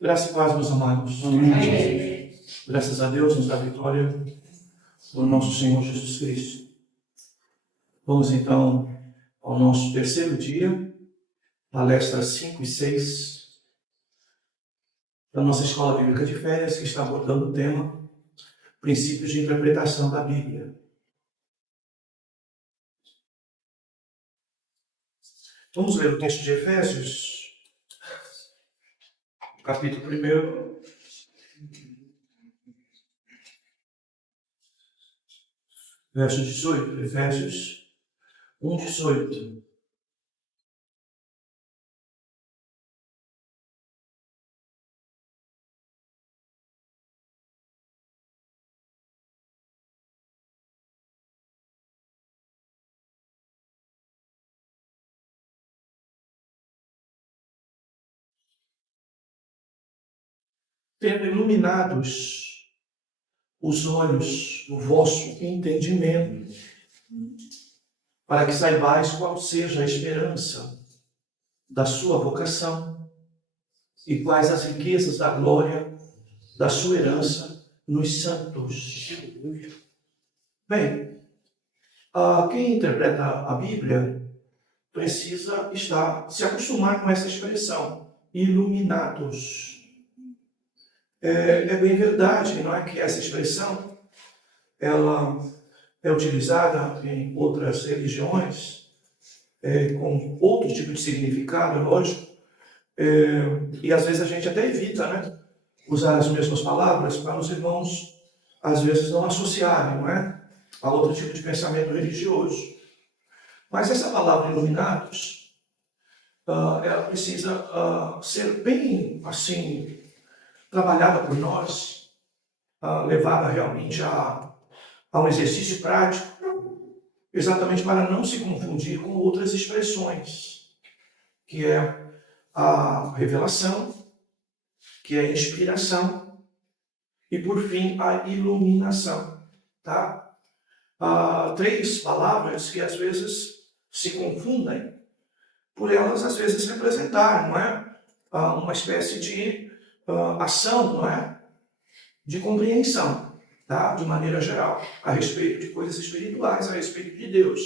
Graça e paz, meus amados. Amém. Graças a Deus nos dá vitória por nosso Senhor Jesus Cristo. Vamos então ao nosso terceiro dia, palestras 5 e 6 da nossa Escola Bíblica de Férias, que está abordando o tema Princípios de Interpretação da Bíblia. Vamos ler o texto de Efésios, capítulo 1, verso 18, Efésios 1, 18. Tendo iluminados os olhos do vosso entendimento, para que saibais qual seja a esperança da sua vocação e quais as riquezas da glória da sua herança nos santos. Bem, quem interpreta a Bíblia precisa se acostumar com essa expressão, iluminados. É bem verdade, não é que essa expressão ela é utilizada em outras religiões com outro tipo de significado, é lógico, e às vezes a gente até evita, né, usar as mesmas palavras para os irmãos às vezes não associarem, não é, a outro tipo de pensamento religioso. Mas essa palavra iluminados, ela precisa ser bem assim trabalhada por nós, levada realmente a um exercício prático, exatamente para não se confundir com outras expressões, que é a revelação, que é a inspiração e, por fim, a iluminação. Tá? Três palavras que às vezes se confundem por elas às vezes representar, não é? Uma espécie de ação, não é? De compreensão, tá? De maneira geral, a respeito de coisas espirituais, a respeito de Deus.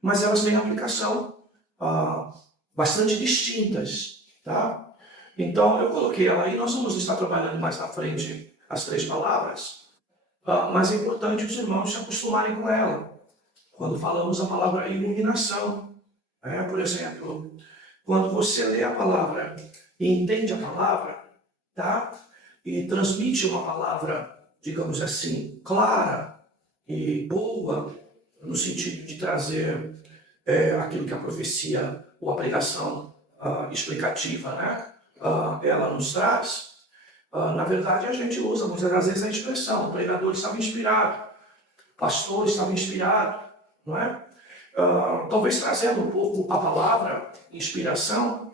Mas elas têm aplicação bastante distintas, tá? Então, eu coloquei ela aí, nós vamos estar trabalhando mais na frente as três palavras, mas é importante os irmãos se acostumarem com ela. Quando falamos a palavra iluminação, por exemplo, quando você lê a palavra e entende a palavra, tá? E transmite uma palavra, digamos assim, clara e boa, no sentido de trazer aquilo que a profecia ou a pregação explicativa, né? Ela nos traz. Na verdade, a gente usa muitas das vezes a expressão, o pregador estava inspirado, o pastor estava inspirado, não é? Talvez trazendo um pouco a palavra inspiração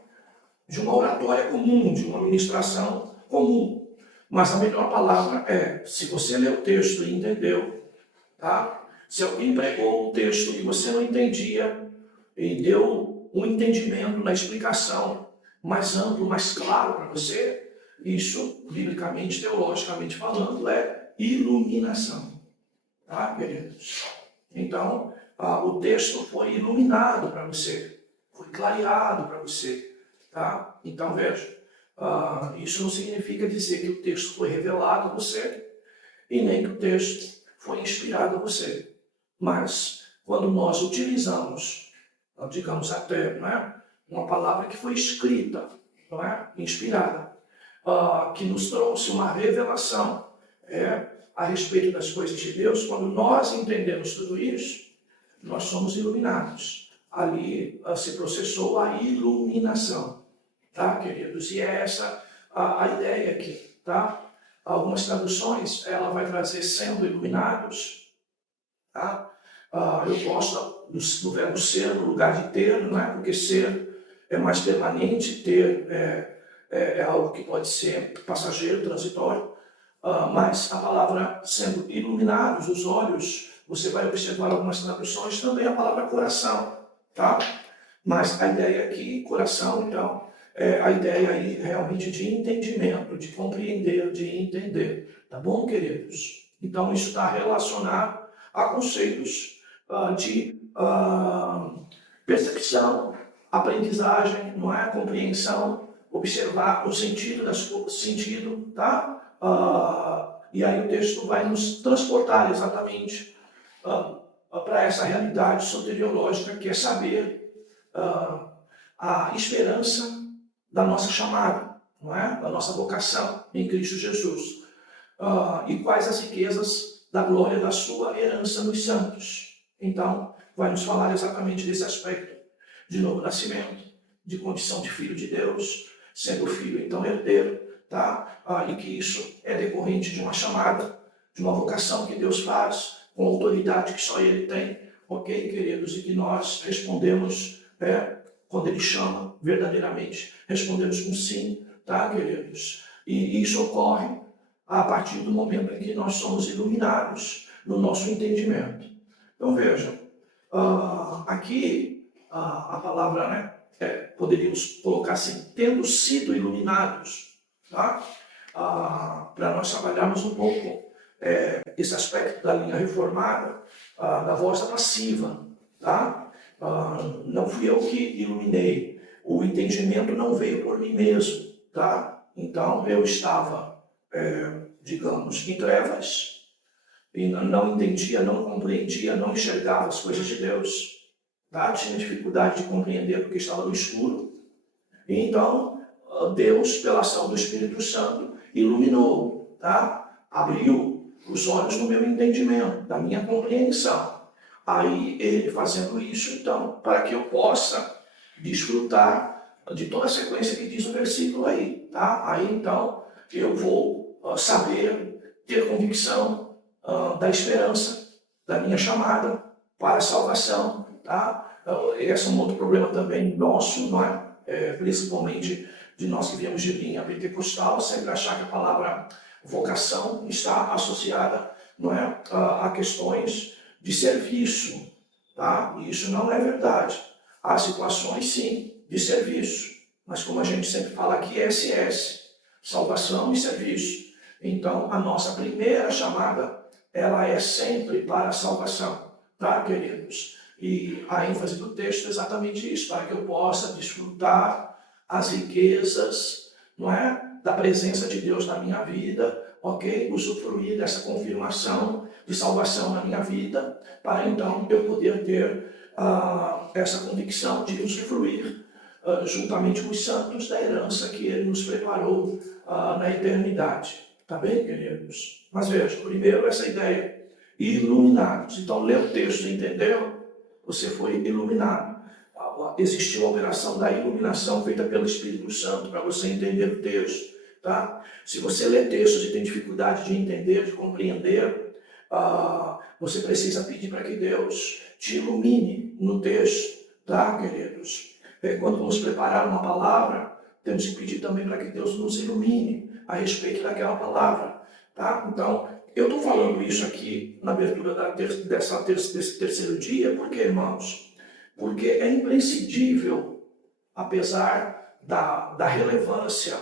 de uma oratória comum, de uma ministração comum. Mas a melhor palavra é, se você lê o texto e entendeu, tá? Se alguém pregou um texto que você não entendia e deu um entendimento na explicação mais amplo, mais claro para você, isso, biblicamente, teologicamente falando, é iluminação. Tá, queridos? Então, o texto foi iluminado para você, foi clareado para você. Tá? Então, veja, isso não significa dizer que o texto foi revelado a você e nem que o texto foi inspirado a você. Mas, quando nós utilizamos, digamos até, não é, uma palavra que foi escrita, não é, inspirada, que nos trouxe uma revelação a respeito das coisas de Deus, quando nós entendemos tudo isso, nós somos iluminados. Ali se processou a iluminação, tá, queridos? E é essa a ideia aqui, tá? Algumas traduções, ela vai trazer sendo iluminados, tá? Eu gosto do verbo ser no lugar de ter, não é? Porque ser é mais permanente, ter é algo que pode ser passageiro, transitório, mas a palavra sendo iluminados, os olhos, você vai observar algumas traduções também a palavra coração, tá? Mas a ideia aqui, coração, então, a ideia aí realmente de entendimento, de compreender, de entender. Tá bom, queridos? Então, isso está relacionado a conceitos de percepção, aprendizagem, não é? Compreensão, observar o sentido das coisas, sentido, tá? E aí o texto vai nos transportar exatamente para essa realidade soteriológica, que é saber a esperança da nossa chamada, não é? Da nossa vocação em Cristo Jesus. E quais as riquezas da glória da sua herança nos santos. Então, vai nos falar exatamente desse aspecto de novo nascimento, de condição de filho de Deus, sendo filho, então herdeiro, tá? E que isso é decorrente de uma chamada, de uma vocação que Deus faz, com autoridade que só Ele tem, ok, queridos? E que nós respondemos, quando Ele chama, verdadeiramente, respondemos com sim, tá, queridos? E isso ocorre a partir do momento em que nós somos iluminados no nosso entendimento. Então vejam, aqui a palavra, né, poderíamos colocar assim, tendo sido iluminados, tá? Para nós trabalharmos um pouco esse aspecto da linha reformada, da voz passiva, tá? Não fui eu que iluminei, o entendimento não veio por mim mesmo, tá? Então eu estava, digamos, em trevas, e não entendia, não compreendia, não enxergava as coisas de Deus, tá? Tinha dificuldade de compreender porque estava no escuro. E então, Deus, pela ação do Espírito Santo, iluminou, tá? Abriu os olhos do meu entendimento, da minha compreensão. Aí, Ele fazendo isso, então, para que eu possa desfrutar de toda a sequência que diz o versículo aí, tá? Aí, então, eu vou saber, ter convicção da esperança, da minha chamada para a salvação, tá? Esse é um outro problema também nosso, não é? Principalmente de nós que viemos de linha pentecostal, sempre achar que a palavra vocação está associada, não é, a questões de serviço, tá? E isso não é verdade. Há situações, sim, de serviço, mas como a gente sempre fala aqui, SS, salvação e serviço. Então, a nossa primeira chamada, ela é sempre para a salvação, tá, queridos? E a ênfase do texto é exatamente isso, para que eu possa desfrutar as riquezas, não é, da presença de Deus na minha vida, ok? Usufruir dessa confirmação de salvação na minha vida, para então eu poder ter essa convicção de usufruir juntamente com os santos da herança que Ele nos preparou na eternidade. Tá bem, queridos? Mas veja, primeiro essa ideia, iluminados. Então, lê o texto, entendeu? Você foi iluminado. Existiu a operação da iluminação feita pelo Espírito Santo para você entender o texto, tá? Se você lê textos e tem dificuldade de entender, de compreender, você precisa pedir para que Deus te ilumine no texto, tá, queridos? Quando vamos preparar uma palavra, temos que pedir também para que Deus nos ilumine a respeito daquela palavra, tá? Então, eu estou falando isso aqui na abertura desse terceiro dia, porque, irmãos, porque é imprescindível, apesar da relevância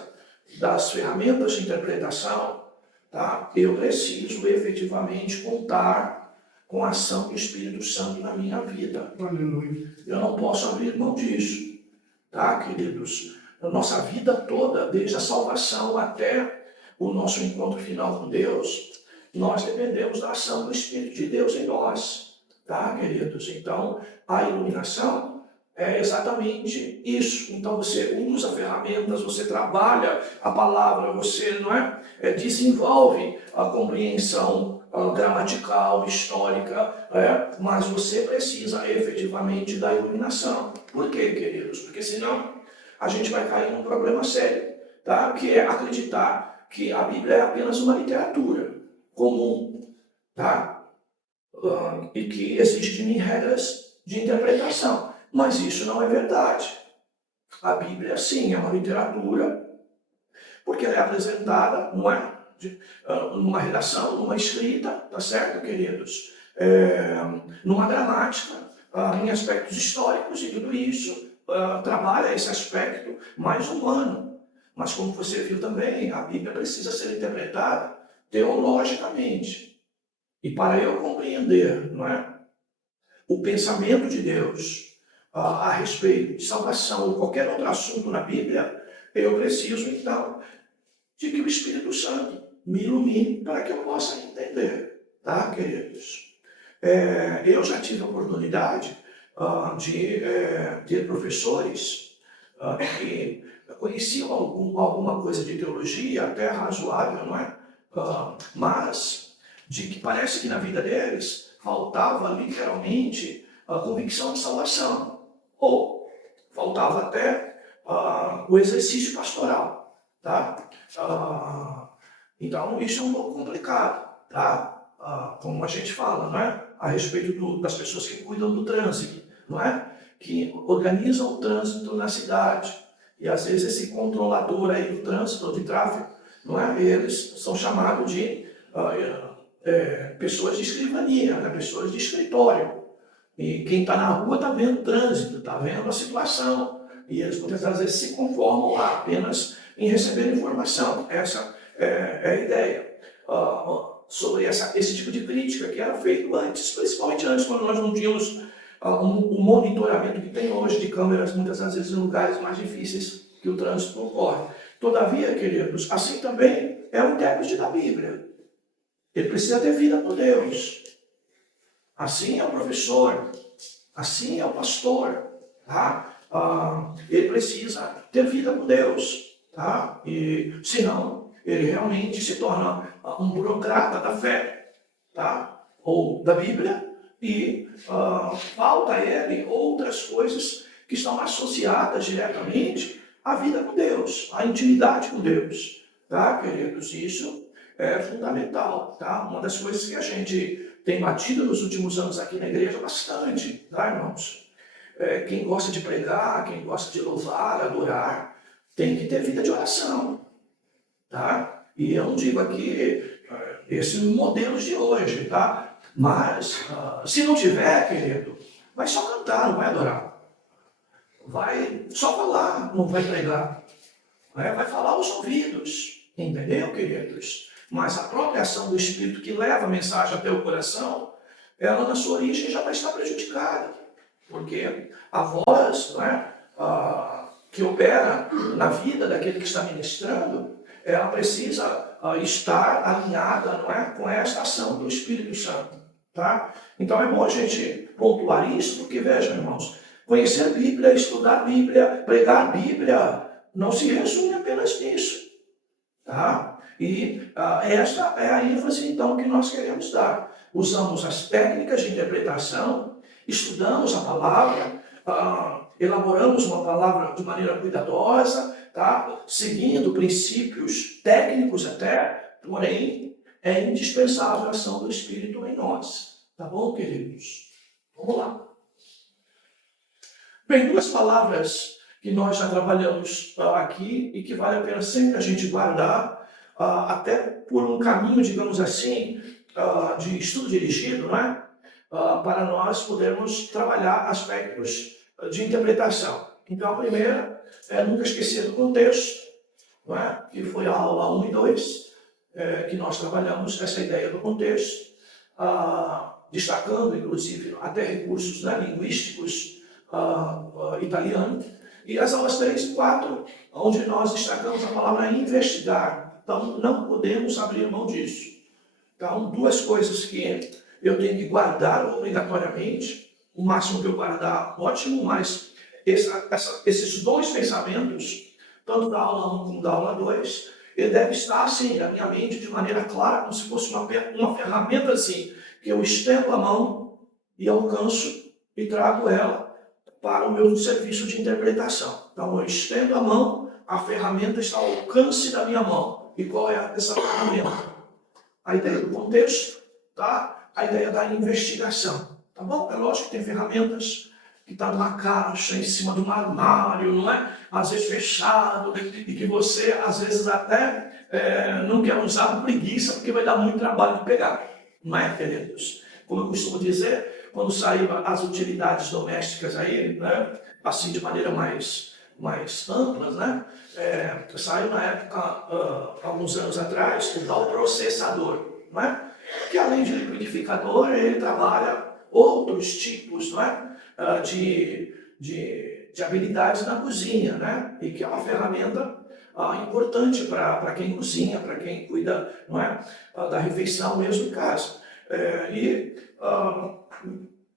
das ferramentas de interpretação, tá? Eu preciso efetivamente contar com a ação do Espírito Santo na minha vida. Aleluia. Eu não posso abrir mão disso, tá, queridos? A nossa vida toda, desde a salvação até o nosso encontro final com Deus, nós dependemos da ação do Espírito de Deus em nós, tá, queridos? Então, a iluminação é exatamente isso. Então, você usa ferramentas, você trabalha a palavra, você, não é, desenvolve a compreensão gramatical, histórica, mas você precisa efetivamente da iluminação. Por quê, queridos? Porque senão a gente vai cair num problema sério, tá? Que é acreditar que a Bíblia é apenas uma literatura comum, tá? E que existem regras de interpretação. Mas isso não é verdade. A Bíblia, sim, é uma literatura, porque ela é apresentada, não é? Numa redação, numa escrita, tá certo, queridos? Numa gramática, em aspectos históricos e tudo isso. trabalha esse aspecto mais humano. Mas como você viu também, a Bíblia precisa ser interpretada teologicamente. E para eu compreender, não é, o pensamento de Deus a respeito de salvação ou qualquer outro assunto na Bíblia, eu preciso, então, de que o Espírito Santo me ilumine para que eu possa entender, tá, queridos? Eu já tive a oportunidade de ter professores que conheciam alguma coisa de teologia, até razoável, não é? Mas de que parece que na vida deles faltava literalmente a convicção de salvação, ou faltava até o exercício pastoral, tá? Então isso é um pouco complicado, tá? Como a gente fala, não é? A respeito das pessoas que cuidam do trânsito, não é? Que organizam o trânsito na cidade. E às vezes esse controlador aí do trânsito, de tráfego, não é? Eles são chamados de pessoas de escrivania, né? Pessoas de escritório. E quem está na rua está vendo o trânsito, está vendo a situação. E eles muitas vezes se conformam lá apenas em receber informação. Essa é a ideia. Sobre esse tipo de crítica que era feito antes, principalmente antes, quando nós não tínhamos o monitoramento que tem hoje de câmeras, muitas vezes em lugares mais difíceis que o trânsito ocorre. Todavia, queridos, assim também é o intérprete da Bíblia. Ele precisa ter vida com Deus. Assim é o professor, assim é o pastor, tá? Ele precisa ter vida com Deus, tá? E senão ele realmente se torna um burocrata da fé, tá? Ou da Bíblia, e falta a ele outras coisas que estão associadas diretamente à vida com Deus, à intimidade com Deus, tá, queridos? Isso é fundamental, tá? Uma das coisas que a gente tem batido nos últimos anos aqui na igreja bastante, tá, irmãos? Quem gosta de pregar, quem gosta de louvar, adorar, tem que ter vida de oração, tá? E eu não digo aqui esses modelos de hoje, tá? Mas, se não tiver, querido, vai só cantar, não vai adorar. Vai só falar, não vai pregar. Vai falar aos ouvidos, entendeu, queridos? Mas a própria ação do Espírito que leva a mensagem até o coração, ela na sua origem já vai estar prejudicada. Porque a voz, que opera na vida daquele que está ministrando, ela precisa estar alinhada, com esta ação do Espírito Santo, tá? Então é bom a gente pontuar isso, porque veja, irmãos, conhecer a Bíblia, estudar a Bíblia, pregar a Bíblia, não se resume apenas nisso, tá? E esta é a ênfase, então, que nós queremos dar. Usamos as técnicas de interpretação, estudamos a palavra, elaboramos uma palavra de maneira cuidadosa, tá? Seguindo princípios técnicos até, porém, é indispensável a ação do Espírito em nós. Tá bom, queridos? Vamos lá. Bem, duas palavras que nós já trabalhamos aqui e que vale a pena sempre a gente guardar, até por um caminho, digamos assim, de estudo dirigido, não é? Para nós podermos trabalhar aspectos de interpretação. Então, a primeira é nunca esquecer do contexto, não é? Que foi a aula 1 e 2, que nós trabalhamos essa ideia do contexto, destacando, inclusive, até recursos linguísticos italianos, e as aulas 3 e 4, onde nós destacamos a palavra investigar. Então, não podemos abrir mão disso. Então, duas coisas que eu tenho que guardar obrigatoriamente, o máximo que eu guardar, ótimo, mas esses dois pensamentos, tanto da aula 1 como da aula 2, ele deve estar assim, na minha mente, de maneira clara, como se fosse uma ferramenta assim, que eu estendo a mão e alcanço e trago ela para o meu serviço de interpretação. Então, eu estendo a mão, a ferramenta está ao alcance da minha mão. E qual é essa ferramenta? A ideia do contexto, tá? A ideia da investigação, tá bom? É lógico que tem ferramentas que estão numa caixa, em cima de um armário, não é? Às vezes fechado, e que você, às vezes, até não quer usar por preguiça, porque vai dar muito trabalho de pegar. Não é, queridos? Como eu costumo dizer, quando saíram as utilidades domésticas aí, né? assim de maneira mais ampla, né? Saiu na época, alguns anos atrás, o tal processador, né? Que além de liquidificador, ele trabalha outros tipos, né? De habilidades na cozinha, né? E que é uma ferramenta importante para quem cozinha, para quem cuida, não é? Da refeição mesmo em casa.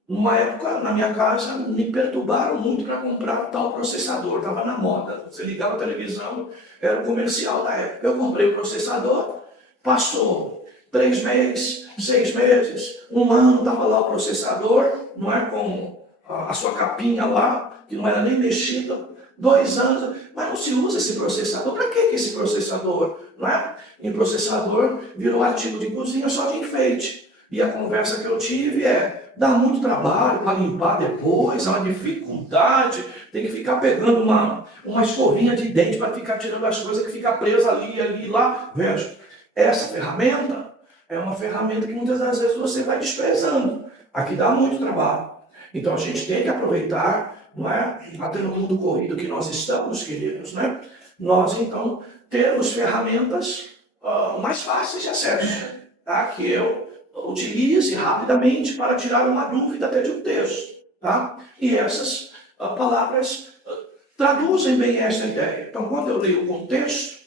Numa época, na minha casa, me perturbaram muito para comprar tal processador, estava na moda. Você ligava a televisão, era o comercial da época. Eu comprei o processador, passou 3 meses, 6 meses, 1 ano, estava lá o processador, não é, com a sua capinha lá, que não era nem mexida, 2 anos, mas não se usa esse processador. Para que esse processador? Não é? E processador virou artigo de cozinha só de enfeite. E a conversa que eu tive dá muito trabalho para limpar depois, é uma dificuldade, tem que ficar pegando uma escovinha de dente para ficar tirando as coisas que ficam presas ali, lá. Veja, essa ferramenta é uma ferramenta que muitas das vezes você vai desprezando. Aqui dá muito trabalho. Então a gente tem que aproveitar, não é? Até no mundo corrido que nós estamos, queridos, né? Nós então temos ferramentas mais fáceis de acesso, tá? Que eu utilize rapidamente para tirar uma dúvida até de um texto, tá? E essas palavras traduzem bem esta ideia. Então, quando eu leio o contexto,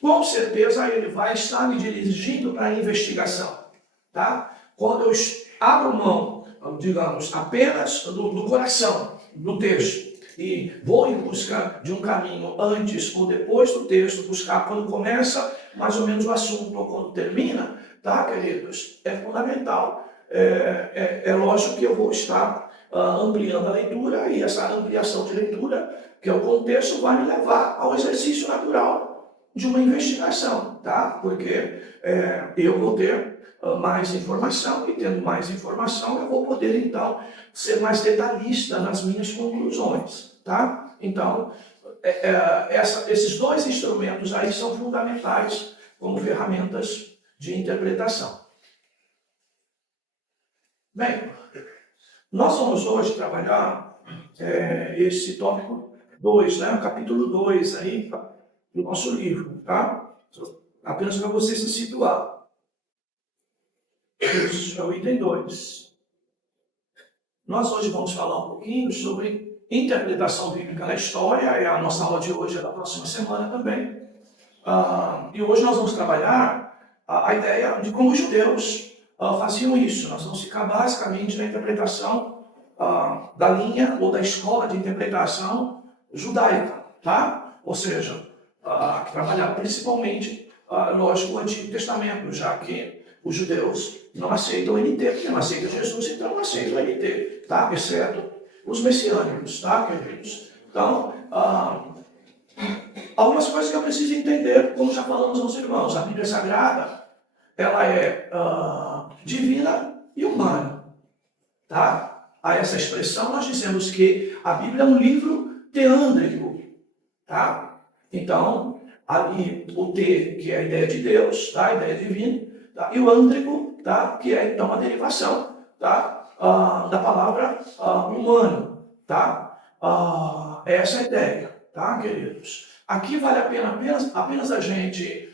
com certeza ele vai estar me dirigindo para a investigação, tá? Quando eu abro mão, digamos, apenas do coração, do texto, e vou em busca de um caminho antes ou depois do texto, buscar quando começa mais ou menos o assunto ou quando termina, tá, queridos? É fundamental. É lógico que eu vou estar ampliando a leitura, e essa ampliação de leitura, que é o contexto, vai me levar ao exercício natural de uma investigação, tá? Porque eu vou ter mais informação, e tendo mais informação, eu vou poder, então, ser mais detalhista nas minhas conclusões, tá? Então, esses 2 instrumentos aí são fundamentais como ferramentas de interpretação. Bem, nós vamos hoje trabalhar esse tópico 2, né? O capítulo 2 aí do nosso livro, tá? Apenas para você se situar. Esse é o item 2. Nós hoje vamos falar um pouquinho sobre interpretação bíblica na história, e a nossa aula de hoje é da próxima semana também. E hoje nós vamos trabalhar a ideia de como os judeus faziam isso. Nós vamos ficar basicamente na interpretação da linha ou da escola de interpretação judaica, tá? Ou seja, que trabalhava principalmente, lógico, o Antigo Testamento, já que os judeus não aceitam o NT, porque não aceitam Jesus, então não aceitam o NT, tá? Exceto os messiânicos, tá, queridos? Então, algumas coisas que eu preciso entender, como já falamos aos irmãos. A Bíblia Sagrada, ela é divina e humana, tá? A essa expressão nós dizemos que a Bíblia é um livro teândrico, tá? Então, ali o te, que é a ideia de Deus, tá? A ideia divina, tá? E o ândrico, tá? Que é então a derivação, tá? Da palavra humano, tá? Essa é a ideia, tá, queridos? Aqui vale a pena apenas a gente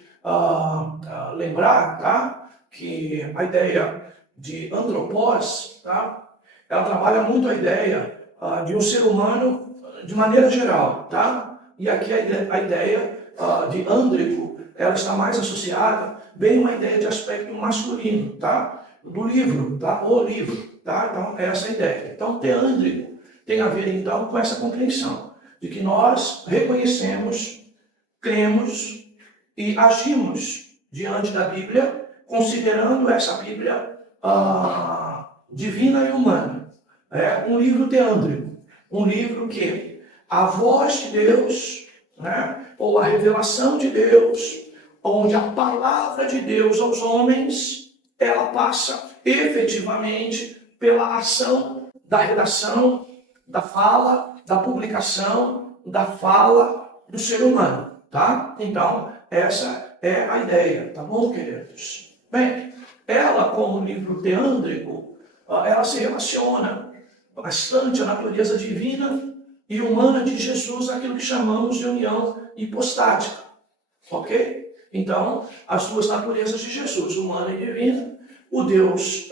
lembrar, tá? Que a ideia de antropós, tá? Ela trabalha muito a ideia de um ser humano de maneira geral, tá? E aqui a ideia de ândrico, ela está mais associada bem a uma ideia de aspecto masculino, tá? Do livro, tá? O livro, tá? Então, essa é a ideia. Então, teândrico tem a ver, então, com essa compreensão de que nós reconhecemos, cremos e agimos diante da Bíblia, considerando essa Bíblia divina e humana. É um livro teândrico, um livro que a voz de Deus, né, ou a revelação de Deus, onde a palavra de Deus aos homens, ela passa efetivamente pela ação da redação, da fala, da publicação, da fala do ser humano, tá? Então, essa é a ideia, tá bom, queridos? Bem, ela, como livro teândrico, ela se relaciona bastante à natureza divina e humana de Jesus, aquilo que chamamos de união hipostática, ok? Então, as duas naturezas de Jesus, humana e divina, o Deus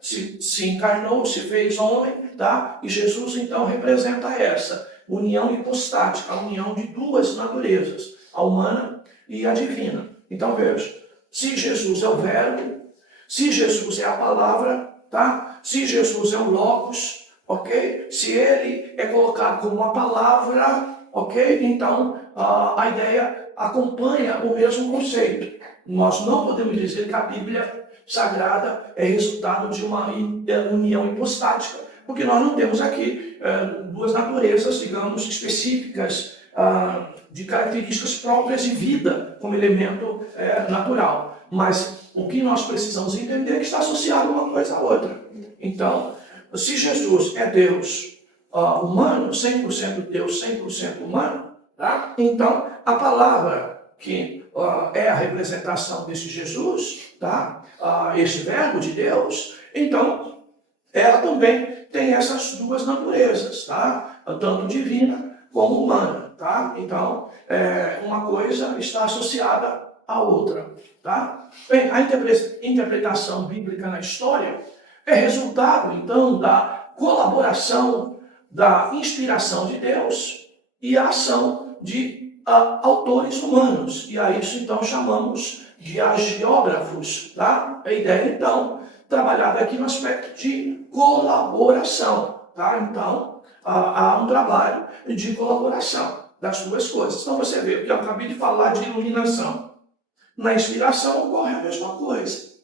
se encarnou, se fez homem, tá? E Jesus, então, representa essa união hipostática, a união de duas naturezas, a humana e a divina. Então, veja, se Jesus é o Verbo, se Jesus é a palavra, tá? Se Jesus é o Logos, ok? Se ele é colocado como uma palavra, ok? Então, a ideia acompanha o mesmo conceito. Nós não podemos dizer que a Bíblia Sagrada é resultado de uma união hipostática, porque nós não temos aqui duas naturezas, digamos, específicas, de características próprias de vida como elemento natural. Mas o que nós precisamos entender é que está associado uma coisa à outra. Então, se Jesus é Deus humano, 100% Deus, 100% humano, tá? Então a palavra que é a representação desse Jesus, tá? Esse verbo de Deus, então ela também tem essas duas naturezas, tá? Tanto divina como humana, tá? Então uma coisa está associada à outra, tá? Bem, a interpretação bíblica na história é resultado, então, da colaboração, da inspiração de Deus e a ação de autores humanos. E a isso, então, chamamos de agiógrafos, tá? A ideia, então, trabalhada aqui no aspecto de colaboração, tá? Então, há um trabalho de colaboração das duas coisas. Então, você vê, eu acabei de falar de iluminação. Na inspiração ocorre a mesma coisa,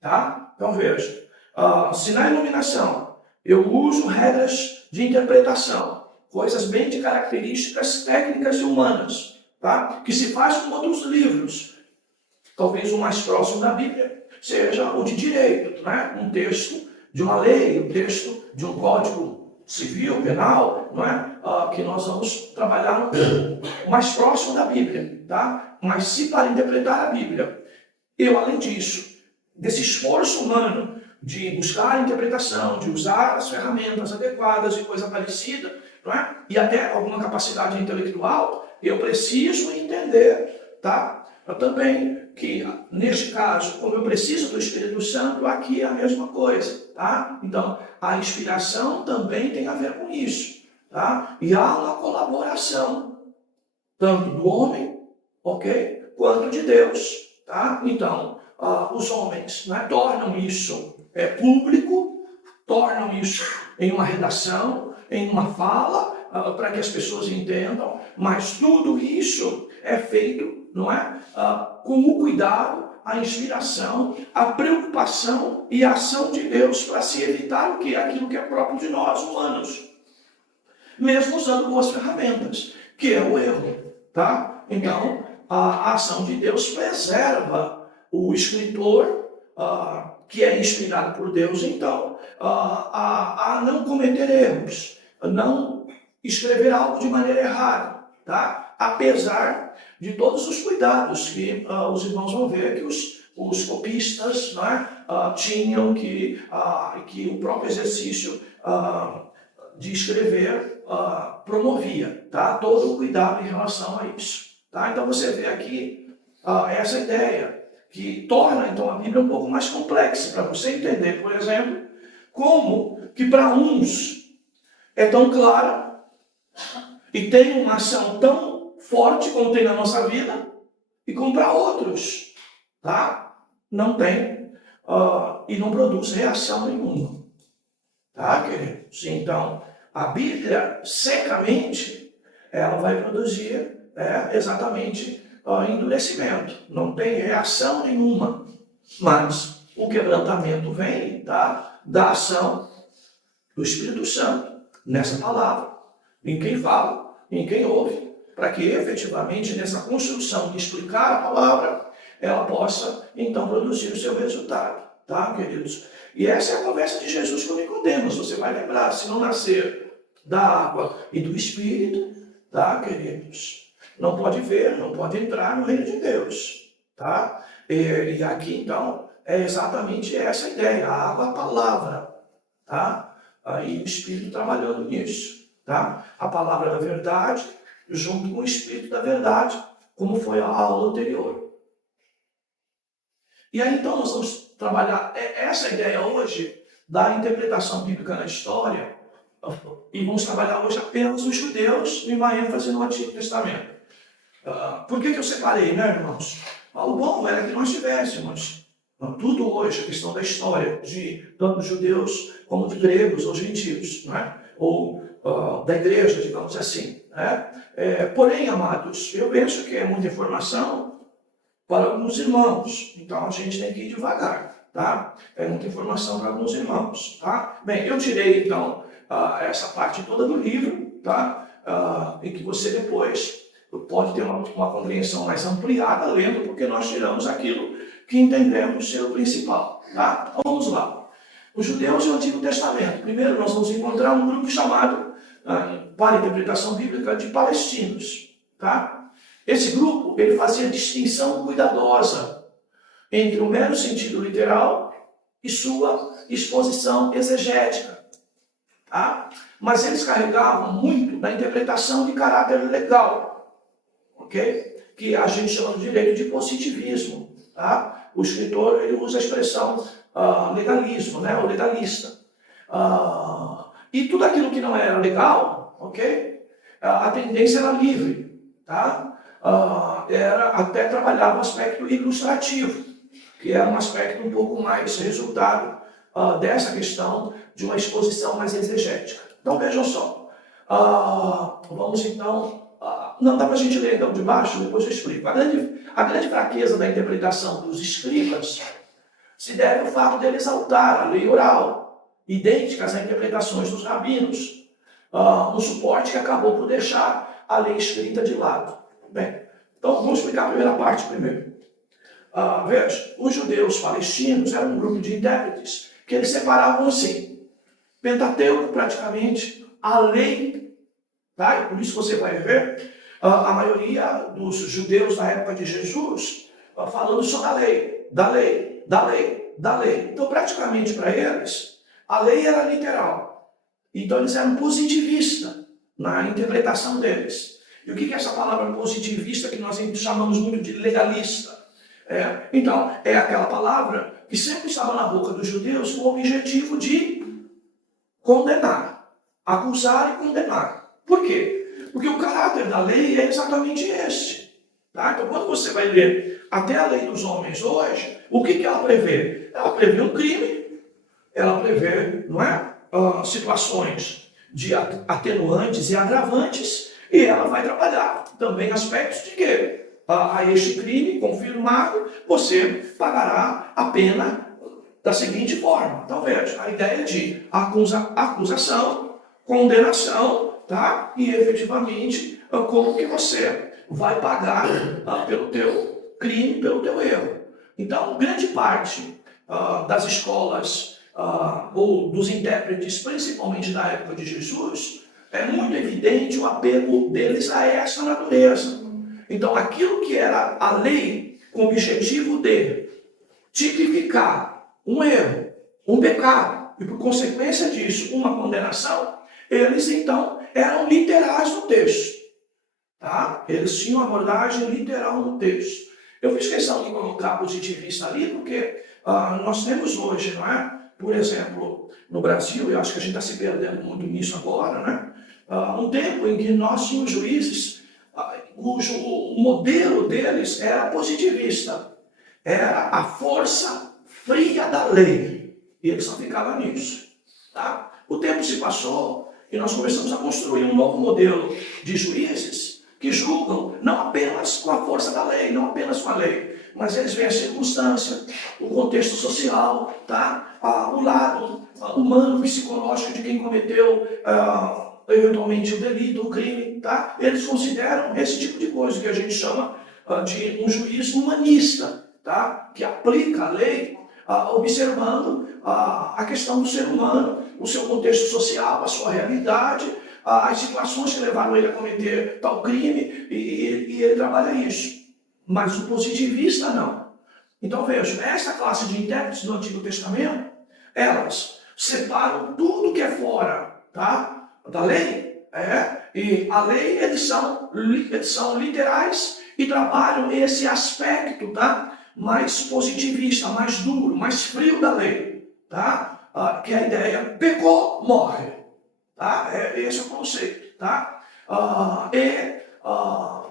tá? Então, veja. Se na iluminação eu uso regras de interpretação, coisas bem de características técnicas e humanas, tá? Que se faz com outros livros, talvez o mais próximo da Bíblia seja o de direito, né? Um texto de uma lei, um texto de um código civil, penal, não é? Que nós vamos trabalhar no mais próximo da Bíblia, tá? Mas se para interpretar a Bíblia, eu, além disso, desse esforço humano de buscar a interpretação, de usar as ferramentas adequadas e coisa parecida, não é? E até alguma capacidade intelectual, eu preciso entender, tá? Eu também que, neste caso, como eu preciso do Espírito Santo, aqui é a mesma coisa, tá? Então, a inspiração também tem a ver com isso, tá? E há uma colaboração, tanto do homem, ok? Quanto de Deus, tá? Então, os homens, né, tornam isso público, tornam isso em uma redação, em uma fala, para que as pessoas entendam, mas tudo isso é feito, não é? Com o cuidado, a inspiração, a preocupação e a ação de Deus para se evitar o quê? Aquilo que é próprio de nós, humanos. Mesmo usando boas ferramentas, que é o erro, tá? Então, a ação de Deus preserva o escritor, que é inspirado por Deus, então, a não cometer erros, a não escrever algo de maneira errada, tá? Apesar de todos os cuidados que os irmãos vão ver que os copistas, né, tinham, que o próprio exercício de escrever promovia, tá? Todo o cuidado em relação a isso, tá? Então você vê aqui essa ideia que torna então a Bíblia um pouco mais complexa para você entender, por exemplo, como que para uns é tão clara e tem uma ação tão forte como tem na nossa vida, e como para outros, tá? Não tem e não produz reação nenhuma, tá, queridos? Então, a Bíblia, secamente, ela vai produzir exatamente endurecimento. Não tem reação nenhuma. Mas o quebrantamento vem da ação do Espírito Santo nessa palavra, em quem fala, em quem ouve, para que efetivamente nessa construção de explicar a palavra, ela possa então produzir o seu resultado, tá, queridos? E essa é a conversa de Jesus com Nicodemos. Você vai lembrar, se não nascer da água e do Espírito, tá, queridos? Não pode ver, não pode entrar no reino de Deus, tá? E aqui, então, é exatamente essa ideia, a água, a palavra, tá? Aí o Espírito trabalhando nisso. tá? A palavra da verdade junto com o Espírito da verdade, como foi a aula anterior. E aí então nós vamos trabalhar essa ideia hoje da interpretação bíblica na história, e vamos trabalhar hoje apenas os judeus e uma ênfase no Antigo Testamento. Por que eu separei, né, irmãos? O bom era que nós tivéssemos tudo hoje, a questão da história, de tanto judeus como de gregos ou gentios, né? Ou da igreja, digamos assim. Né? Porém, amados, eu penso que é muita informação para alguns irmãos, então a gente tem que ir devagar, tá? É muita informação para alguns irmãos, tá? Bem, eu tirei, então, essa parte toda do livro, tá? E que você depois pode ter uma compreensão mais ampliada lendo, porque nós tiramos aquilo que entendemos ser o principal, tá? Então, vamos lá. Os judeus e o Antigo Testamento. Primeiro, nós vamos encontrar um grupo chamado, para a interpretação bíblica, de palestinos, tá? Esse grupo, ele fazia distinção cuidadosa entre o mero sentido literal e sua exposição exegética, tá? Mas eles carregavam muito da interpretação de caráter legal, ok? Que a gente chama de direito de positivismo, tá? O escritor, ele usa a expressão legalismo, né? O legalista. E tudo aquilo que não era legal, ok? A tendência era livre, tá? Até trabalhava o aspecto ilustrativo, que era um aspecto um pouco mais resultado dessa questão de uma exposição mais exegética. Então vejam só, vamos então, não dá para a gente ler então de baixo, depois eu explico. A grande fraqueza da interpretação dos escribas se deve ao fato deles exaltar a lei oral, idênticas às interpretações dos rabinos, um suporte que acabou por deixar a lei escrita de lado. Bem, então vamos explicar a primeira parte primeiro. Veja, os judeus palestinos eram um grupo de intérpretes que eles separavam assim: Pentateuco, praticamente, a lei, tá? E por isso você vai ver a maioria dos judeus na época de Jesus falando só da lei, da lei, da lei, da lei. Então, praticamente para eles, a lei era literal. Então, eles eram positivistas na interpretação deles. E o que é essa palavra positivista que nós chamamos muito de legalista? Então, é aquela palavra que sempre estava na boca dos judeus com o objetivo de condenar, acusar e condenar. Por quê? Porque o caráter da lei é exatamente este. Tá? Então, quando você vai ler até a lei dos homens hoje, o que ela prevê? Ela prevê um crime, ela prevê, não é, situações de atenuantes e agravantes, e ela vai trabalhar também aspectos de que a este crime confirmado, você pagará a pena da seguinte forma. Então veja, a ideia de acusação, condenação, tá? E efetivamente como que você vai pagar pelo teu crime, pelo teu erro. Então, grande parte das escolas ou dos intérpretes, principalmente da época de Jesus, é muito evidente o apego deles a essa natureza. Então, aquilo que era a lei com o objetivo de tipificar um erro, um pecado, e por consequência disso, uma condenação, eles então eram literais no texto. Tá? Eles tinham abordagem literal no texto. Eu fiz questão de colocar positivista ali, porque nós temos hoje, não é? Por exemplo, no Brasil, eu acho que a gente está se perdendo muito nisso agora, né? Um tempo em que nós tínhamos juízes cujo modelo deles era positivista. Era a força fria da lei. E eles só ficavam nisso. Tá? O tempo se passou e nós começamos a construir um novo modelo de juízes que julgam não apenas com a força da lei, não apenas com a lei, mas eles veem a circunstância, o contexto social, tá? O lado humano, psicológico de quem cometeu eventualmente o delito, o crime, tá? Eles consideram esse tipo de coisa que a gente chama de um juiz humanista, tá? Que aplica a lei observando a questão do ser humano, o seu contexto social, a sua realidade, as situações que levaram ele a cometer tal crime, e ele trabalha isso. Mas o positivista não. Então veja, essa classe de intérpretes do Antigo Testamento, elas separam tudo que é fora, tá, da lei E a lei, eles são literais e trabalham esse aspecto, tá? Mais positivista, mais duro, mais frio da lei, tá? Que é a ideia, pecou, morre, tá? Esse é o conceito, tá?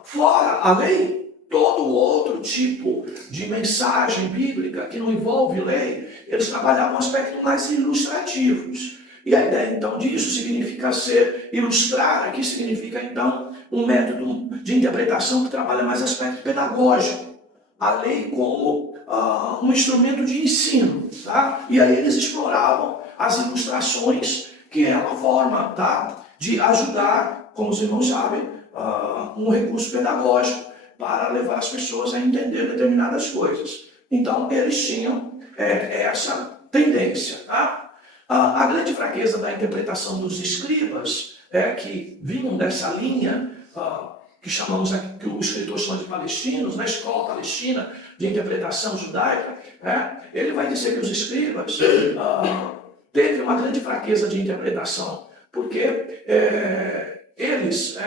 Fora a lei, todo outro tipo de mensagem bíblica que não envolve lei, eles trabalhavam aspectos mais ilustrativos. E a ideia, então, disso significa ilustrar, aqui significa, então, um método de interpretação que trabalha mais aspecto pedagógico. A lei como um instrumento de ensino, tá? E aí eles exploravam as ilustrações, que é uma forma, tá, de ajudar, como os irmãos sabem, um recurso pedagógico para levar as pessoas a entender determinadas coisas. Então, eles tinham essa tendência, tá? A grande fraqueza da interpretação dos escribas que vinham dessa linha, que chamamos aqui, que os escritores chamam de palestinos, na escola palestina de interpretação judaica, ele vai dizer que os escribas teve uma grande fraqueza de interpretação, porque eles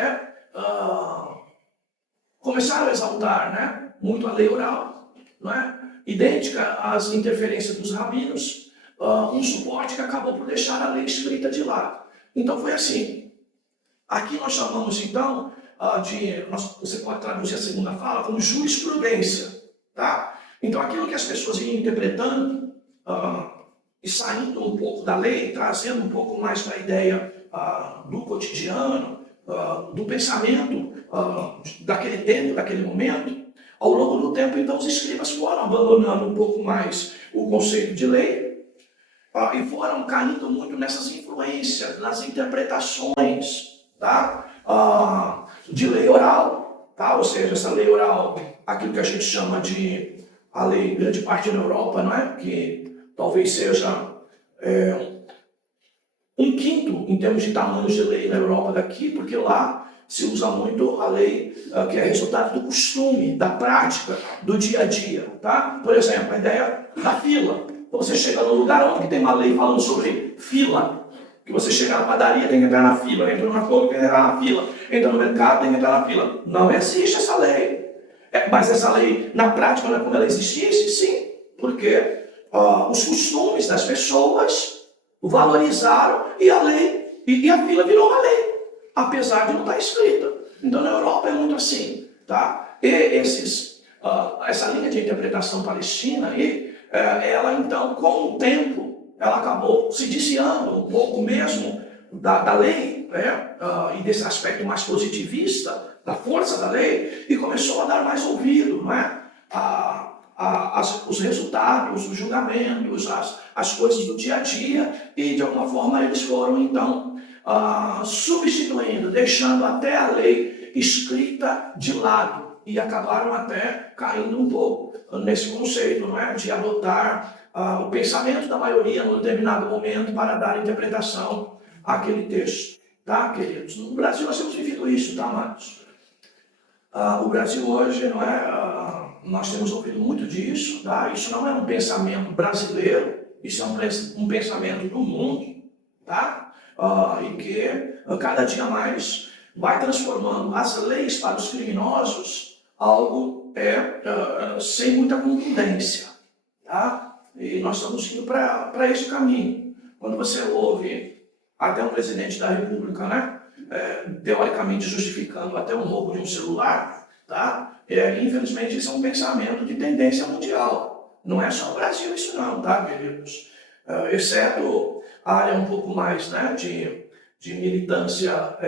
começaram a exaltar, muito a lei oral, idêntica às interferências dos rabinos, um suporte que acabou por deixar a lei escrita de lado. Então foi assim. Aqui nós chamamos então você pode traduzir a segunda fala como jurisprudência, tá? Então aquilo que as pessoas iam interpretando e saindo um pouco da lei, trazendo um pouco mais para a ideia do cotidiano, do pensamento daquele tempo, daquele momento, ao longo do tempo, então os escribas foram abandonando um pouco mais o conceito de lei e foram caindo muito nessas influências, nas interpretações, tá? De lei oral, tá? Ou seja, essa lei oral, aquilo que a gente chama de a lei, grande parte da Europa, que talvez seja um quinto em termos de tamanhos de lei na Europa daqui, porque lá se usa muito a lei que é resultado do costume, da prática, do dia a dia, tá? Por exemplo, a ideia da fila. Você chega num lugar onde tem uma lei falando sobre fila, que você chega na padaria tem que entrar na fila, entra numa coisa tem que entrar na fila, entra no mercado tem que entrar na fila. Não existe essa lei. Mas essa lei, na prática, não é como ela existisse? Sim, porque os costumes das pessoas valorizaram e a lei, e a fila virou uma lei, apesar de não estar escrita. Então na Europa é muito assim, tá? E essa linha de interpretação palestina aí, ela então, com o tempo, ela acabou se desviando um pouco mesmo da lei, e desse aspecto mais positivista, da força da lei, e começou a dar mais ouvido, os resultados, os julgamentos, as coisas do dia a dia, e de alguma forma eles foram então substituindo, deixando até a lei escrita de lado, e acabaram até caindo um pouco nesse conceito, de adotar o pensamento da maioria num determinado momento para dar interpretação àquele texto, tá, queridos? No Brasil nós temos vivido isso, tá, amados? O Brasil hoje, nós temos ouvido muito disso, tá? Isso não é um pensamento brasileiro, isso é um pensamento do mundo, tá? E que cada dia mais vai transformando as leis para os criminosos algo sem muita contundência, tá? E nós estamos indo para esse caminho. Quando você ouve até um presidente da República, teoricamente justificando até um roubo de um celular, tá? Infelizmente isso é um pensamento de tendência mundial. Não é só no Brasil isso não, tá, queridos? Exceto a área um pouco mais de militância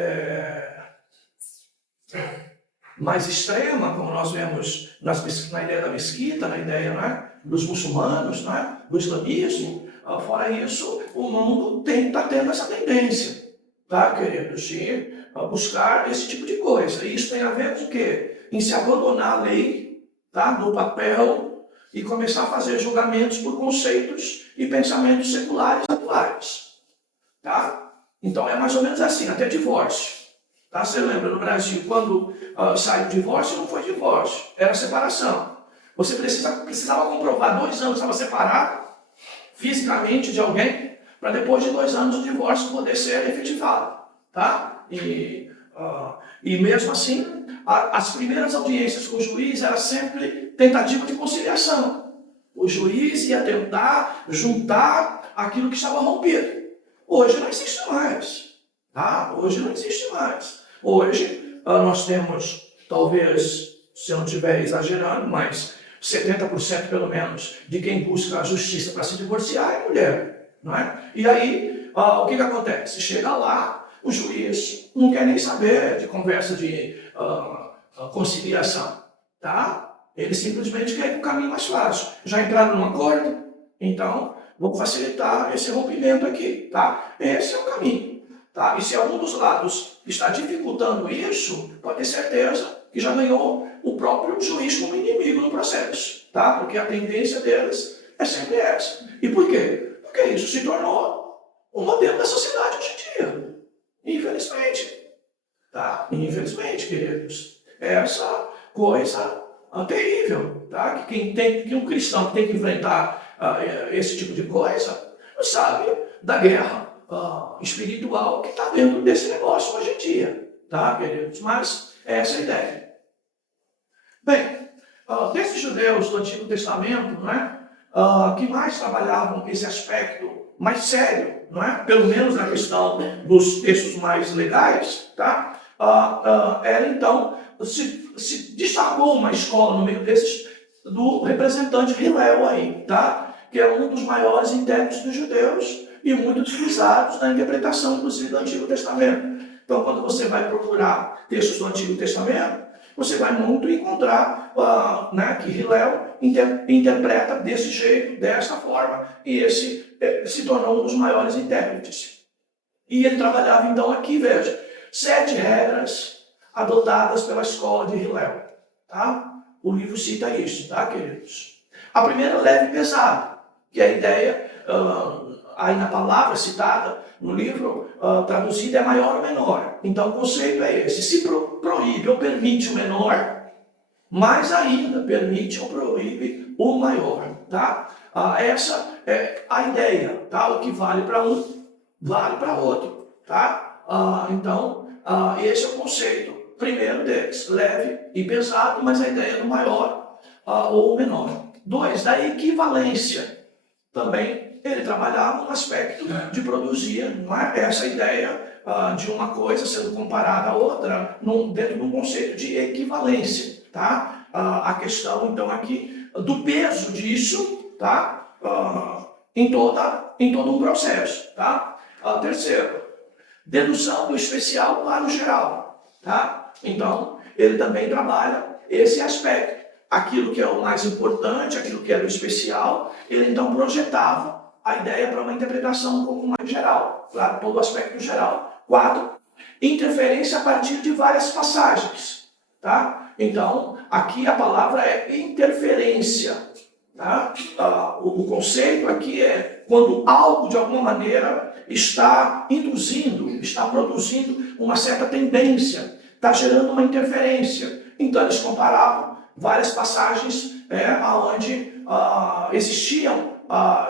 mais extrema, como nós vemos na ideia da mesquita, na ideia dos muçulmanos, do islamismo. Fora isso, o mundo está tendo essa tendência, tá, queridos, de buscar esse tipo de coisa. E isso tem a ver com o quê? Em se abandonar a lei, tá, no papel, e começar a fazer julgamentos por conceitos e pensamentos seculares atuais, tá? Então é mais ou menos assim, até divórcio. Tá? Você lembra, no Brasil, quando saiu o divórcio, não foi divórcio, era separação. Você precisava comprovar 2 anos que estava separado fisicamente de alguém, para depois de 2 anos o divórcio poder ser efetivado. Tá? tá? E mesmo assim, as primeiras audiências com o juiz era sempre tentativa de conciliação. O juiz ia tentar juntar aquilo que estava rompido. Hoje não existe mais. Tá? Hoje não existe mais. Hoje nós temos, talvez, se eu não estiver exagerando, mas 70% pelo menos de quem busca a justiça para se divorciar é mulher. Não é? E aí, o que acontece? Chega lá, o juiz não quer nem saber de conversa de conciliação. Tá? Ele simplesmente quer ir para o caminho mais fácil. Já entraram num acordo? Então, vou facilitar esse rompimento aqui. Tá? Esse é o caminho. Tá? E se algum dos lados está dificultando isso, pode ter certeza que já ganhou o próprio juiz como inimigo no processo. Tá? Porque a tendência deles é sempre essa. E por quê? Porque isso se tornou um modelo da sociedade hoje em dia. Infelizmente. Tá? Infelizmente, queridos. Essa coisa terrível. Tá? Que um cristão que tem que enfrentar esse tipo de coisa sabe da guerra espiritual que está dentro desse negócio hoje em dia. Tá, queridos? Mas essa é a ideia. Bem, desses judeus do Antigo Testamento, não é? Que mais trabalhavam esse aspecto mais sério, não é? Pelo menos na questão dos textos mais legais, tá? Era então, se destacou uma escola no meio desses do representante Hillel aí, tá? Que é um dos maiores intérpretes dos judeus e muito utilizados na interpretação, inclusive, do Antigo Testamento. Então, quando você vai procurar textos do Antigo Testamento, você vai muito encontrar que Hillel interpreta desse jeito, dessa forma, e esse se tornou um dos maiores intérpretes. E ele trabalhava, então, aqui, veja, 7 regras adotadas pela escola de Hillel. Tá? O livro cita isso, tá, queridos? A primeira, leve e pesado, que é a ideia, aí na palavra citada no livro, traduzida, é maior ou menor. Então, o conceito é esse. Se proíbe ou permite o menor, mais ainda permite ou proíbe o maior. Tá? Essa é a ideia. Tá? O que vale para um, vale para outro. Tá? Então, esse é o conceito primeiro deles. Leve e pesado, mas a ideia do maior ou menor. 2, da equivalência. Também ele trabalhava no aspecto de produzir, não é? Essa ideia de uma coisa sendo comparada à outra dentro de um conceito de equivalência. Tá? A questão, então, aqui do peso disso, tá? Em todo um processo. Tá? Terceiro, dedução do especial para o geral. Tá? Então, ele também trabalha esse aspecto. Aquilo que é o mais importante, aquilo que era o especial, ele então projetava a ideia para uma interpretação um pouco mais geral, para todo o aspecto geral. 4, interferência a partir de várias passagens. Tá? Então, aqui a palavra é interferência. Tá? O conceito aqui é quando algo, de alguma maneira, está induzindo, está produzindo uma certa tendência, está gerando uma interferência. Então, eles comparavam várias passagens onde existiam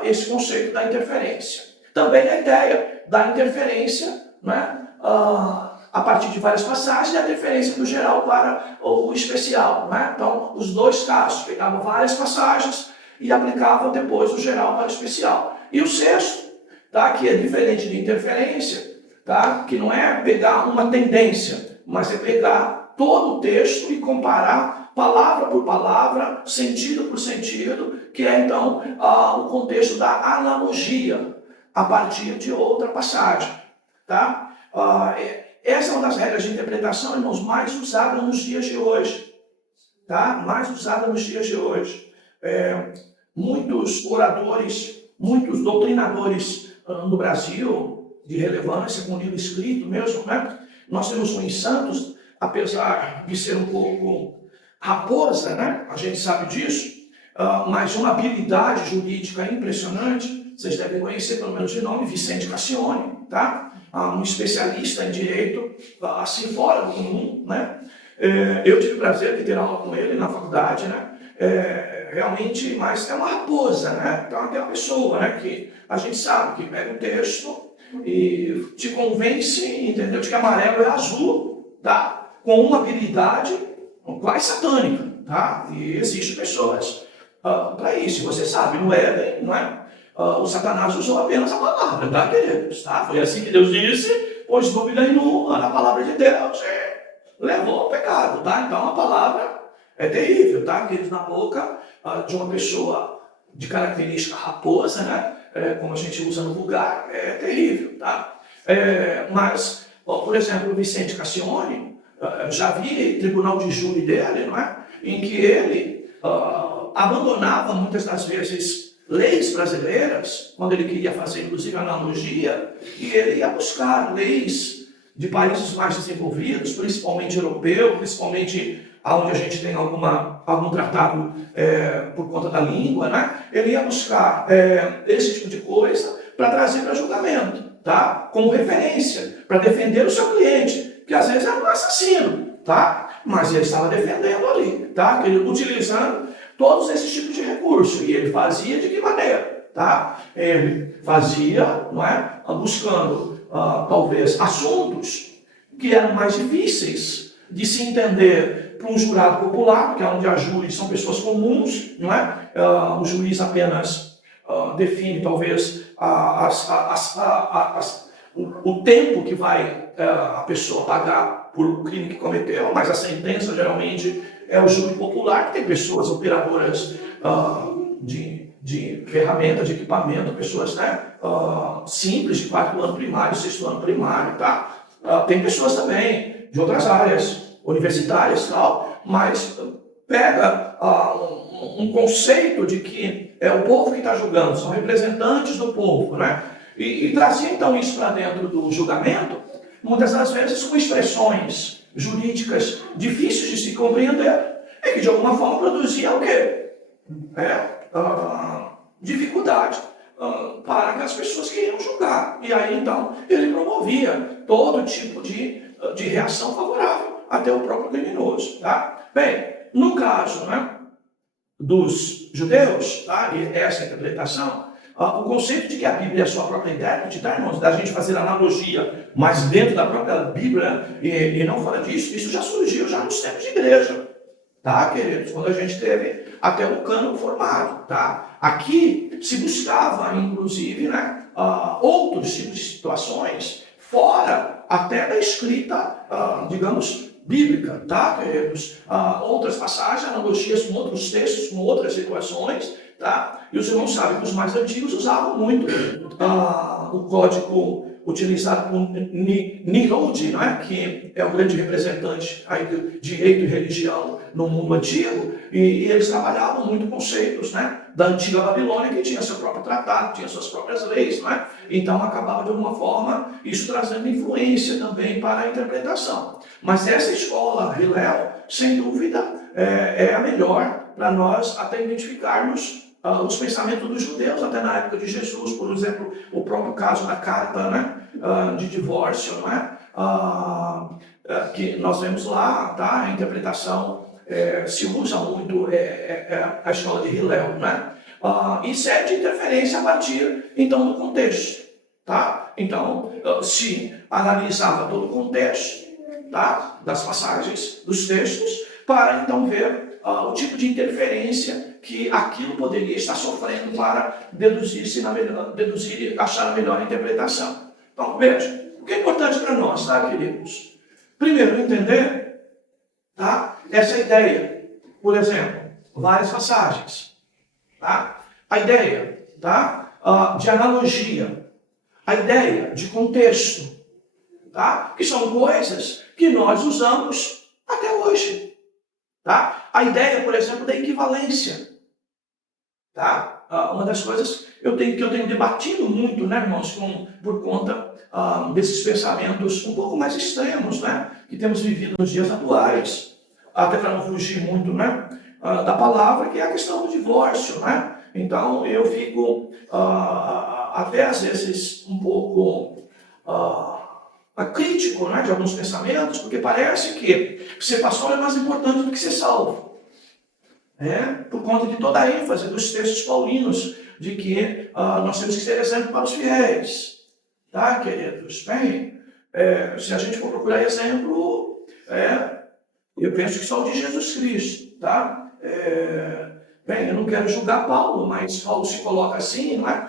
esse conceito da interferência. Também a ideia da interferência, né, a partir de várias passagens, e a interferência do geral para o especial. Né? Então, os dois casos, pegavam várias passagens e aplicavam depois o geral para o especial. E o sexto, tá, que é diferente de interferência, tá, que não é pegar uma tendência, mas é pegar todo o texto e comparar palavra por palavra, sentido por sentido, que é então o contexto da analogia a partir de outra passagem. Tá? Essa é uma das regras de interpretação, irmãos, mais usada nos dias de hoje. Tá? Mais usada nos dias de hoje. Muitos oradores, muitos doutrinadores no Brasil, de relevância, com livro escrito mesmo, né? Nós temos um em Santos, apesar de ser um pouco raposa, né? A gente sabe disso, mas uma habilidade jurídica impressionante. Vocês devem conhecer, pelo menos de nome, Vicente Cassione, tá? Um especialista em direito, assim fora do comum, né? Eu tive o prazer de ter aula com ele na faculdade, né? Realmente, mas é uma raposa, né? Então, é uma pessoa, né, que a gente sabe que pega o texto E te convence, entendeu, de que amarelo é azul, tá? Com uma habilidade quase satânica, tá? E existem pessoas para isso. Você sabe, no Éden, não é? O Satanás usou apenas a palavra, tá, queridos? Tá? Foi assim que Deus disse, pôs dúvida nenhuma na palavra de Deus e levou ao pecado, tá? Então a palavra é terrível, tá, queridos? Na boca de uma pessoa de característica raposa, né? Como a gente usa no vulgar, é terrível, tá? Mas, por exemplo, o Vicente Cassione, já vi tribunal de júri dele, não é? Em que ele abandonava muitas das vezes leis brasileiras, quando ele queria fazer inclusive analogia, e ele ia buscar leis de países mais desenvolvidos, principalmente europeu, principalmente onde a gente tem algum tratado por conta da língua, né? Ele ia buscar esse tipo de coisa para trazer para julgamento, tá? Como referência, para defender o seu cliente, que às vezes era um assassino, tá? Mas ele estava defendendo ali, tá? Ele utilizando todos esses tipos de recursos. E ele fazia de que maneira, tá? Ele fazia, não é? Buscando, talvez, assuntos que eram mais difíceis de se entender para um jurado popular, porque onde há júris são pessoas comuns, não é? O juiz apenas define, talvez, o tempo que vai a pessoa pagar por um crime que cometeu, mas a sentença geralmente é o júri popular, que tem pessoas operadoras de ferramenta, de equipamento, pessoas, né, simples, de 4º ano primário, 6º ano primário, tá? Tem pessoas também de outras áreas, universitárias e tal, mas pega um conceito de que é o povo que está julgando, são representantes do povo, né? E trazia então isso para dentro do julgamento, muitas das vezes com expressões jurídicas difíceis de se compreender, e que de alguma forma produzia o quê? Dificuldade para aquelas pessoas que iam julgar. E aí então ele promovia todo tipo de reação favorável até o próprio criminoso. Tá? Bem, no caso, né, dos judeus, tá, e essa interpretação, o conceito de que a Bíblia é a sua própria intérprete, tá, irmãos, da gente fazer analogia, mas dentro da própria Bíblia e não fora disso, isso já surgiu já nos tempos de igreja, tá, queridos? Quando a gente teve até o cânon formado, tá? Aqui se buscava, inclusive, né, outros tipos de situações fora até da escrita, digamos, bíblica, tá, queridos? Outras passagens, analogias com outros textos, com outras situações, tá? E os irmãos sabem que os mais antigos usavam muito o código utilizado por Nimrod, não é? Que é o grande representante aí do direito e religião no mundo antigo, e eles trabalhavam muito conceitos, né, da antiga Babilônia, que tinha seu próprio tratado, tinha suas próprias leis, não é? Então acabava de alguma forma isso trazendo influência também para a interpretação. Mas essa escola Hillel, sem dúvida, é a melhor para nós até identificarmos os pensamentos dos judeus, até na época de Jesus, por exemplo, o próprio caso da carta, né, de divórcio, não é? Que nós vemos lá, tá? A interpretação se usa muito a escola de Hillel, né? E serve de interferência a partir, então, do contexto, tá? Então, se analisava todo o contexto, tá, das passagens, dos textos, para então ver o tipo de interferência que aquilo poderia estar sofrendo para deduzir e achar a melhor interpretação. Então, veja, o que é importante para nós, tá, queridos? Primeiro, entender, tá, essa ideia, por exemplo, várias passagens, tá? A ideia, tá, de analogia, a ideia de contexto, tá? Que são coisas que nós usamos até hoje. Tá? A ideia, por exemplo, da equivalência. Tá? Uma das coisas que eu tenho debatido muito, né, irmãos, por conta desses pensamentos um pouco mais extremos, né, que temos vivido nos dias atuais, até para não fugir muito, né, da palavra, que é a questão do divórcio. Né? Então, eu fico até às vezes um pouco crítico, né, de alguns pensamentos, porque parece que ser pastor é mais importante do que ser salvo. Por conta de toda a ênfase dos textos paulinos, de que nós temos que ser exemplo para os fiéis. tá, queridos? Bem, se a gente for procurar exemplo, eu penso que só o de Jesus Cristo, tá? Bem, eu não quero julgar Paulo, mas Paulo se coloca assim, não é?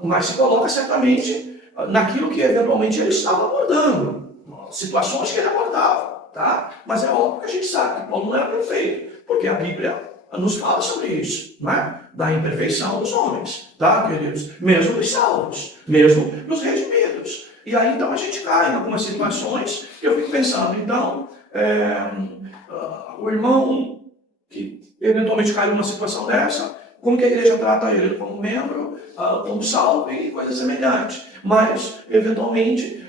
Mas se coloca certamente naquilo que eventualmente ele estava abordando, situações que ele abordava, tá? Mas é óbvio que a gente sabe que Paulo não era perfeito, porque a Bíblia nos fala sobre isso, não é? Da imperfeição dos homens, tá, queridos? Mesmo dos salvos, mesmo dos redimidos. E aí, então, a gente cai em algumas situações que eu fico pensando, então, o irmão que eventualmente caiu numa situação dessa, como que a igreja trata ele? Como membro, como salvo e coisas semelhantes. Mas, eventualmente,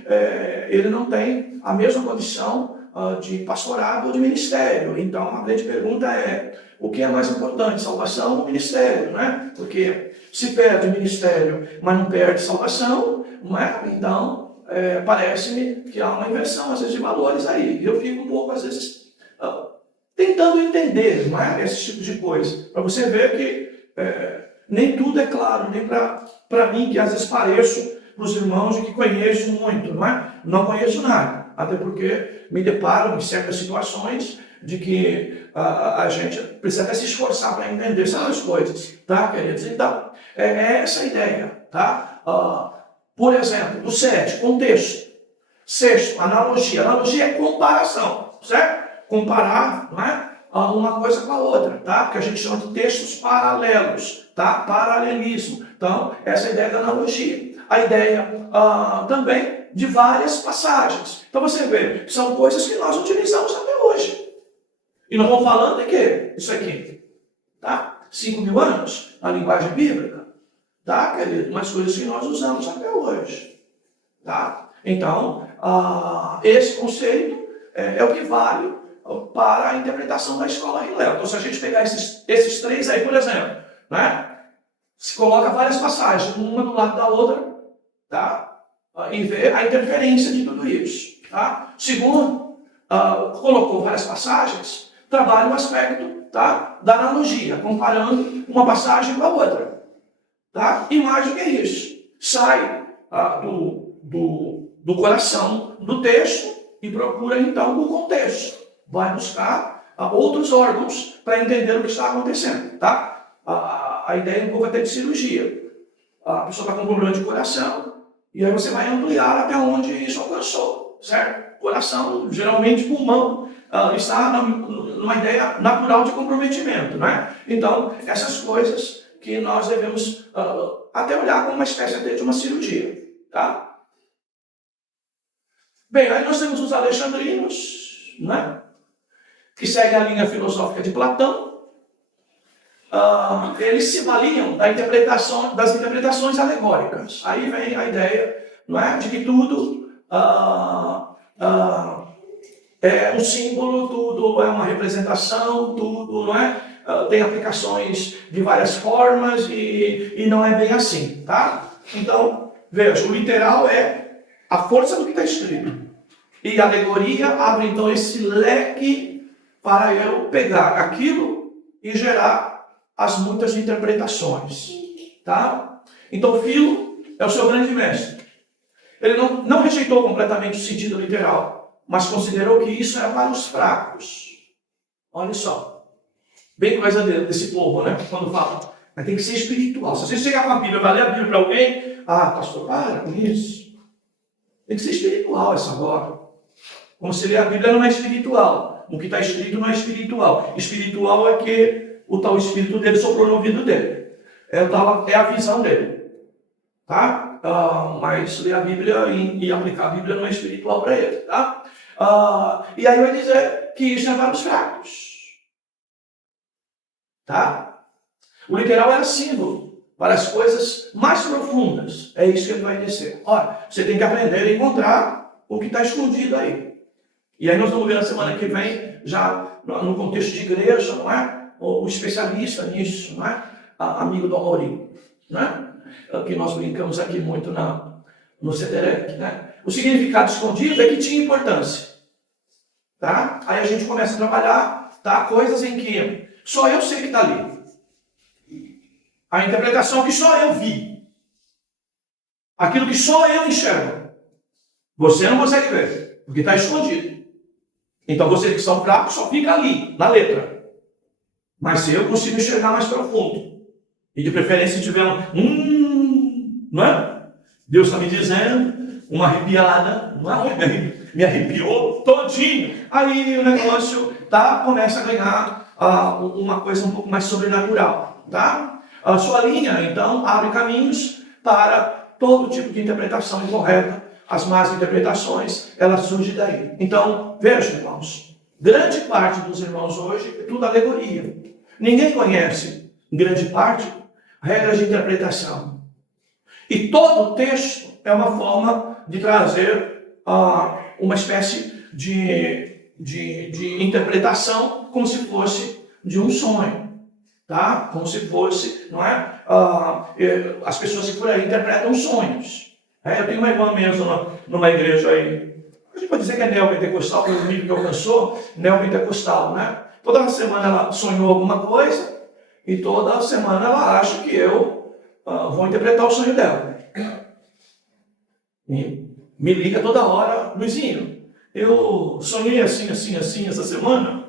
ele não tem a mesma condição de pastorado ou de ministério. Então, a grande pergunta é, o que é mais importante, salvação ou ministério? Né? Porque se perde ministério, mas não perde salvação, não é? Então, parece-me que há uma inversão, às vezes, de valores aí. Eu fico um pouco, às vezes, tentando entender, não é? Esse tipo de coisa. Para você ver que nem tudo é claro, nem para mim, que às vezes pareço para os irmãos de que conheço muito, não é? Não conheço nada. Até porque me deparo em certas situações de que a gente precisa até se esforçar para entender certas coisas, tá, queridos? Então, é essa a ideia, tá? Por exemplo, o 7, contexto. 6, analogia. Analogia é comparação, certo? Comparar, não é? Uma coisa com a outra, tá? Que a gente chama de textos paralelos, tá? Paralelismo. Então, essa é a ideia da analogia. A ideia também de várias passagens. Então, você vê, são coisas que nós utilizamos até hoje. E nós estamos falando de quê? Isso aqui, tá? 5.000 anos, a linguagem bíblica, tá, querido? Mas coisas que nós usamos até hoje, tá? Então, esse conceito é o que vale para a interpretação da escola Hillel. Então, se a gente pegar esses três aí, por exemplo, né? Se coloca várias passagens, uma do lado da outra, tá? E vê a interferência de tudo isso, tá? Segundo, colocou várias passagens, trabalha o aspecto, tá? Da analogia, comparando uma passagem com a outra, tá? E mais do que isso, sai do coração do texto e procura então o contexto. Vai buscar outros órgãos para entender o que está acontecendo, tá? A ideia é um pouco até de cirurgia. A pessoa está com problema de coração e aí você vai ampliar até onde isso alcançou, certo? Coração, geralmente pulmão, está numa ideia natural de comprometimento, né? Então, essas coisas que nós devemos até olhar como uma espécie até de uma cirurgia, tá? Bem, aí nós temos os alexandrinos, né? Que seguem a linha filosófica de Platão. Eles se valiam das interpretações alegóricas. Aí vem a ideia, não é, de que tudo é um símbolo, tudo é uma representação, tudo, não é? Tem aplicações de várias formas e não é bem assim, tá? Então, veja, o literal é a força do que está escrito. E a alegoria abre então esse leque para eu pegar aquilo e gerar as muitas interpretações, tá? Então, Filo é o seu grande mestre. Ele não rejeitou completamente o sentido literal, mas considerou que isso era para os fracos. Olha só, bem coisa desse povo, né? Quando fala, mas tem que ser espiritual. Se você chegar com a Bíblia, vai ler a Bíblia para alguém, pastor, para com isso. Tem que ser espiritual essa agora. Como se ler a Bíblia não é espiritual. O que está escrito não é espiritual. Espiritual é que o tal espírito dele soprou no ouvido dele. É a visão dele. Tá? Mas ler a Bíblia e aplicar a Bíblia não é espiritual para ele. Tá? E aí vai dizer que isso é para os fracos. Tá? O literal era símbolo para as coisas mais profundas. É isso que ele vai dizer. Olha, você tem que aprender a encontrar o que está escondido aí. E aí nós vamos ver na semana que vem, já no contexto de igreja, não é? O especialista nisso, não é? Amigo do Amorim, não é? Que nós brincamos aqui muito no CETEREC, né? O significado escondido é que tinha importância, tá? Aí a gente começa a trabalhar, tá? Coisas em que só eu sei que está ali. A interpretação que só eu vi. Aquilo que só eu enxergo. Você não consegue ver, porque está escondido. Então vocês que são fracos só fica ali, na letra. Mas eu consigo enxergar mais profundo. E de preferência se tiver não é? Deus está me dizendo, uma arrepiada, não é? Me arrepiou todinho. Aí o negócio começa a ganhar uma coisa um pouco mais sobrenatural. Tá? A sua linha, então, abre caminhos para todo tipo de interpretação incorreta. As más interpretações, elas surgem daí. Então, vejam, irmãos, grande parte dos irmãos hoje é tudo alegoria. Ninguém conhece, em grande parte, regras de interpretação. E todo o texto é uma forma de trazer uma espécie de interpretação como se fosse de um sonho. Tá? Como se fosse, não é? As pessoas que por aí interpretam sonhos. Eu tenho uma irmã mesmo numa igreja aí, a gente pode dizer que é neopentecostal, pelo nível que alcançou, neopentecostal, né? Toda semana ela sonhou alguma coisa e toda semana ela acha que eu vou interpretar o sonho dela. E me liga toda hora, Luizinho, eu sonhei assim essa semana.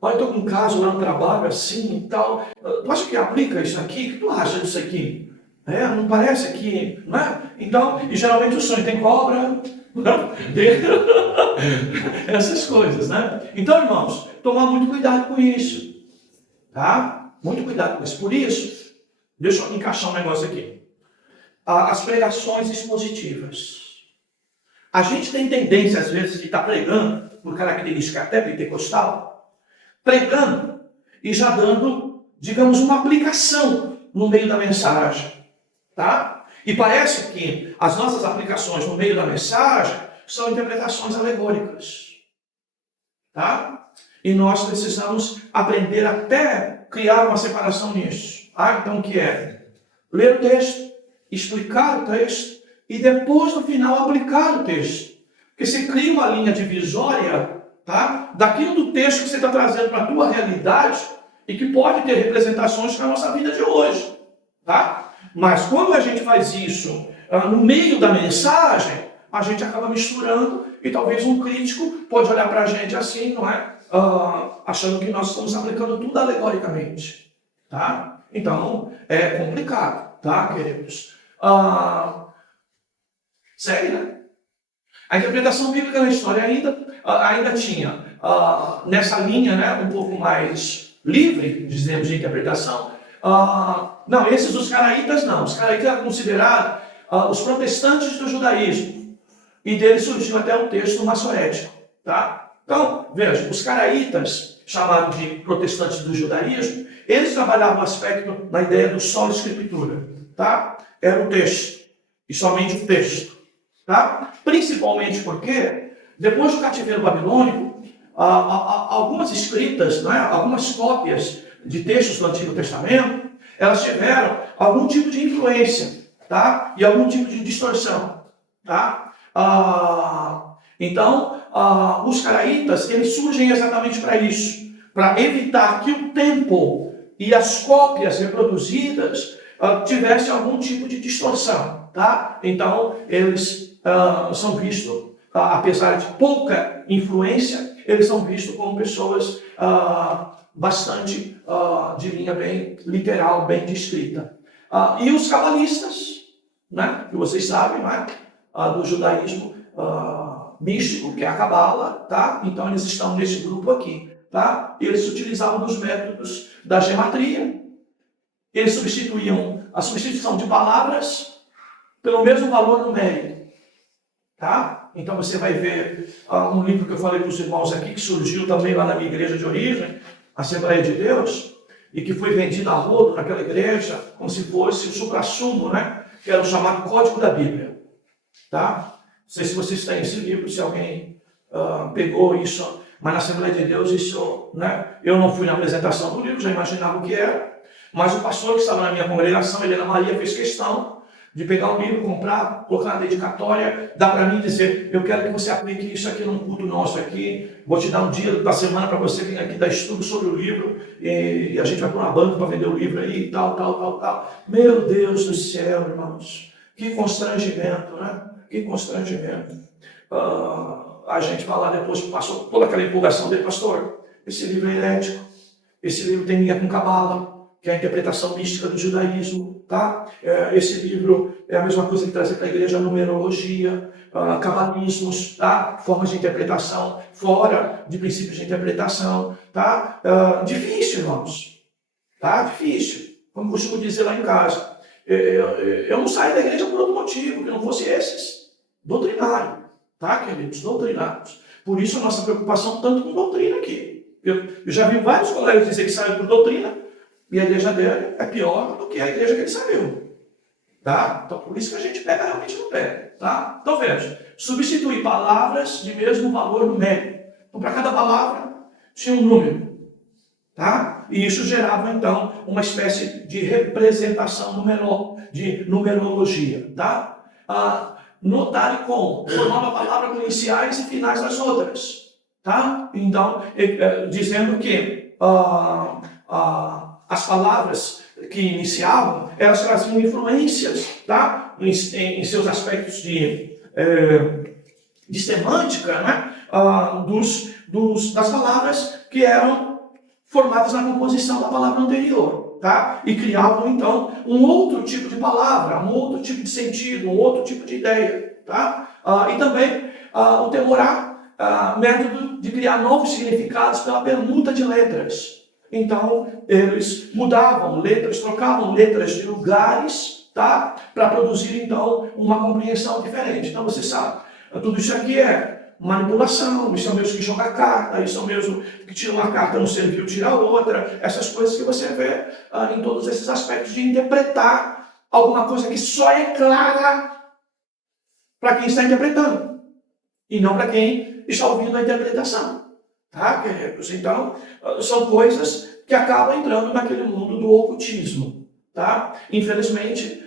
Olha, eu estou com um caso lá no trabalho, assim e tal. Tu acha que aplica isso aqui? O que tu acha disso aqui? Não parece que... Não é? Então, e geralmente o sonho tem cobra, essas coisas, né? Então, irmãos, tomar muito cuidado com isso. Tá? Muito cuidado com isso. Por isso, deixa eu encaixar um negócio aqui. As pregações expositivas. A gente tem tendência, às vezes, de estar pregando, por característica até pentecostal, pregando e já dando, digamos, uma aplicação no meio da mensagem. Tá? E parece que as nossas aplicações no meio da mensagem são interpretações alegóricas. Tá? E nós precisamos aprender até criar uma separação nisso. Então, o que é? Ler o texto, explicar o texto e depois, no final, aplicar o texto. Porque você cria uma linha divisória, tá? Daquilo do texto que você está trazendo para a tua realidade e que pode ter representações para a nossa vida de hoje. Tá? Mas quando a gente faz isso no meio da mensagem, a gente acaba misturando e talvez um crítico pode olhar para a gente assim, não é? Achando que nós estamos aplicando tudo alegoricamente. Tá? Então, é complicado, tá, queridos? Segue, né? A interpretação bíblica na história ainda tinha, nessa linha, né, um pouco mais livre, dizemos, de interpretação. Não, esses os caraítas não. Os caraítas eram considerados os protestantes do judaísmo. E deles surgiu até um texto maçorético. Tá? Então, veja, os caraítas, chamados de protestantes do judaísmo, eles trabalhavam o aspecto da ideia do solo escritura. Tá? Era o texto, e somente o texto. Tá? Principalmente porque, depois do cativeiro babilônico, algumas escritas, não é? Algumas cópias de textos do Antigo Testamento, elas tiveram algum tipo de influência, tá? E algum tipo de distorção, tá? Então, os caraítas, eles surgem exatamente para isso, para evitar que o tempo e as cópias reproduzidas tivessem algum tipo de distorção, tá? Então, eles são vistos, apesar de pouca influência, eles são vistos como pessoas bastante de linha bem literal, bem descrita. E os cabalistas, né, que vocês sabem, né, do judaísmo místico, que é a cabala, tá? Então eles estão nesse grupo aqui, tá? Eles utilizavam dos métodos da gematria, eles substituíam a substituição de palavras pelo mesmo valor numérico, tá? Então você vai ver um livro que eu falei para os irmãos aqui, que surgiu também lá na minha igreja de origem, Assembleia de Deus, e que foi vendido a rodo naquela igreja, como se fosse o suprassumo, né? Que era o chamado Código da Bíblia. Tá? Não sei se vocês têm esse livro, se alguém pegou isso, mas na Assembleia de Deus, isso, né? Eu não fui na apresentação do livro, já imaginava o que era, mas o pastor que estava na minha congregação, Helena Maria, fez questão de pegar um livro, comprar, colocar na dedicatória, dar para mim e dizer, eu quero que você aplique isso aqui num culto nosso aqui, vou te dar um dia da semana para você vir aqui dar estudo sobre o livro, e a gente vai para uma banca para vender o livro aí, tal. Meu Deus do céu, irmãos, Que constrangimento, né? Que constrangimento. A gente falar depois, passou toda aquela empolgação dele, pastor, esse livro é herético, esse livro tem linha com Cabala, que é a interpretação mística do judaísmo, tá? Esse livro é a mesma coisa que trazer para a igreja numerologia, cabalismos, tá? Formas de interpretação, fora de princípios de interpretação, tá? Difícil, irmãos, tá? Difícil. Como costumo dizer lá em casa, eu não saio da igreja por outro motivo, que não fosse esses. Doutrinário, tá, queridos? Doutrinários. Por isso a nossa preocupação tanto com doutrina aqui. Eu já vi vários colegas dizer que saíram por doutrina e a igreja dele é pior do que a igreja que ele saiu. Tá? Então por isso que a gente pega realmente no pé. Tá? Então veja, substituir palavras de mesmo valor numérico. Então para cada palavra tinha um número. Tá? E isso gerava, então, uma espécie de representação de numerologia. Tá? Notar com, formava a palavra com iniciais e finais das outras. Tá? Então, dizendo que as palavras que iniciavam, elas traziam influências, tá? em seus aspectos de semântica, né? Das palavras que eram formadas na composição da palavra anterior, tá? E criavam, então, um outro tipo de palavra, um outro tipo de sentido, um outro tipo de ideia, tá? E também o Temorá, método de criar novos significados pela permuta de letras. Então, eles mudavam letras, trocavam letras de lugares, tá? Para produzir, então, uma compreensão diferente. Então, você sabe, tudo isso aqui é manipulação, isso é o mesmo que jogar carta, isso é o mesmo que tira uma carta, não serviu, tira outra, essas coisas que você vê em todos esses aspectos de interpretar alguma coisa que só é clara para quem está interpretando e não para quem está ouvindo a interpretação. Tá, queridos? Então, são coisas que acabam entrando naquele mundo do ocultismo. Tá? Infelizmente,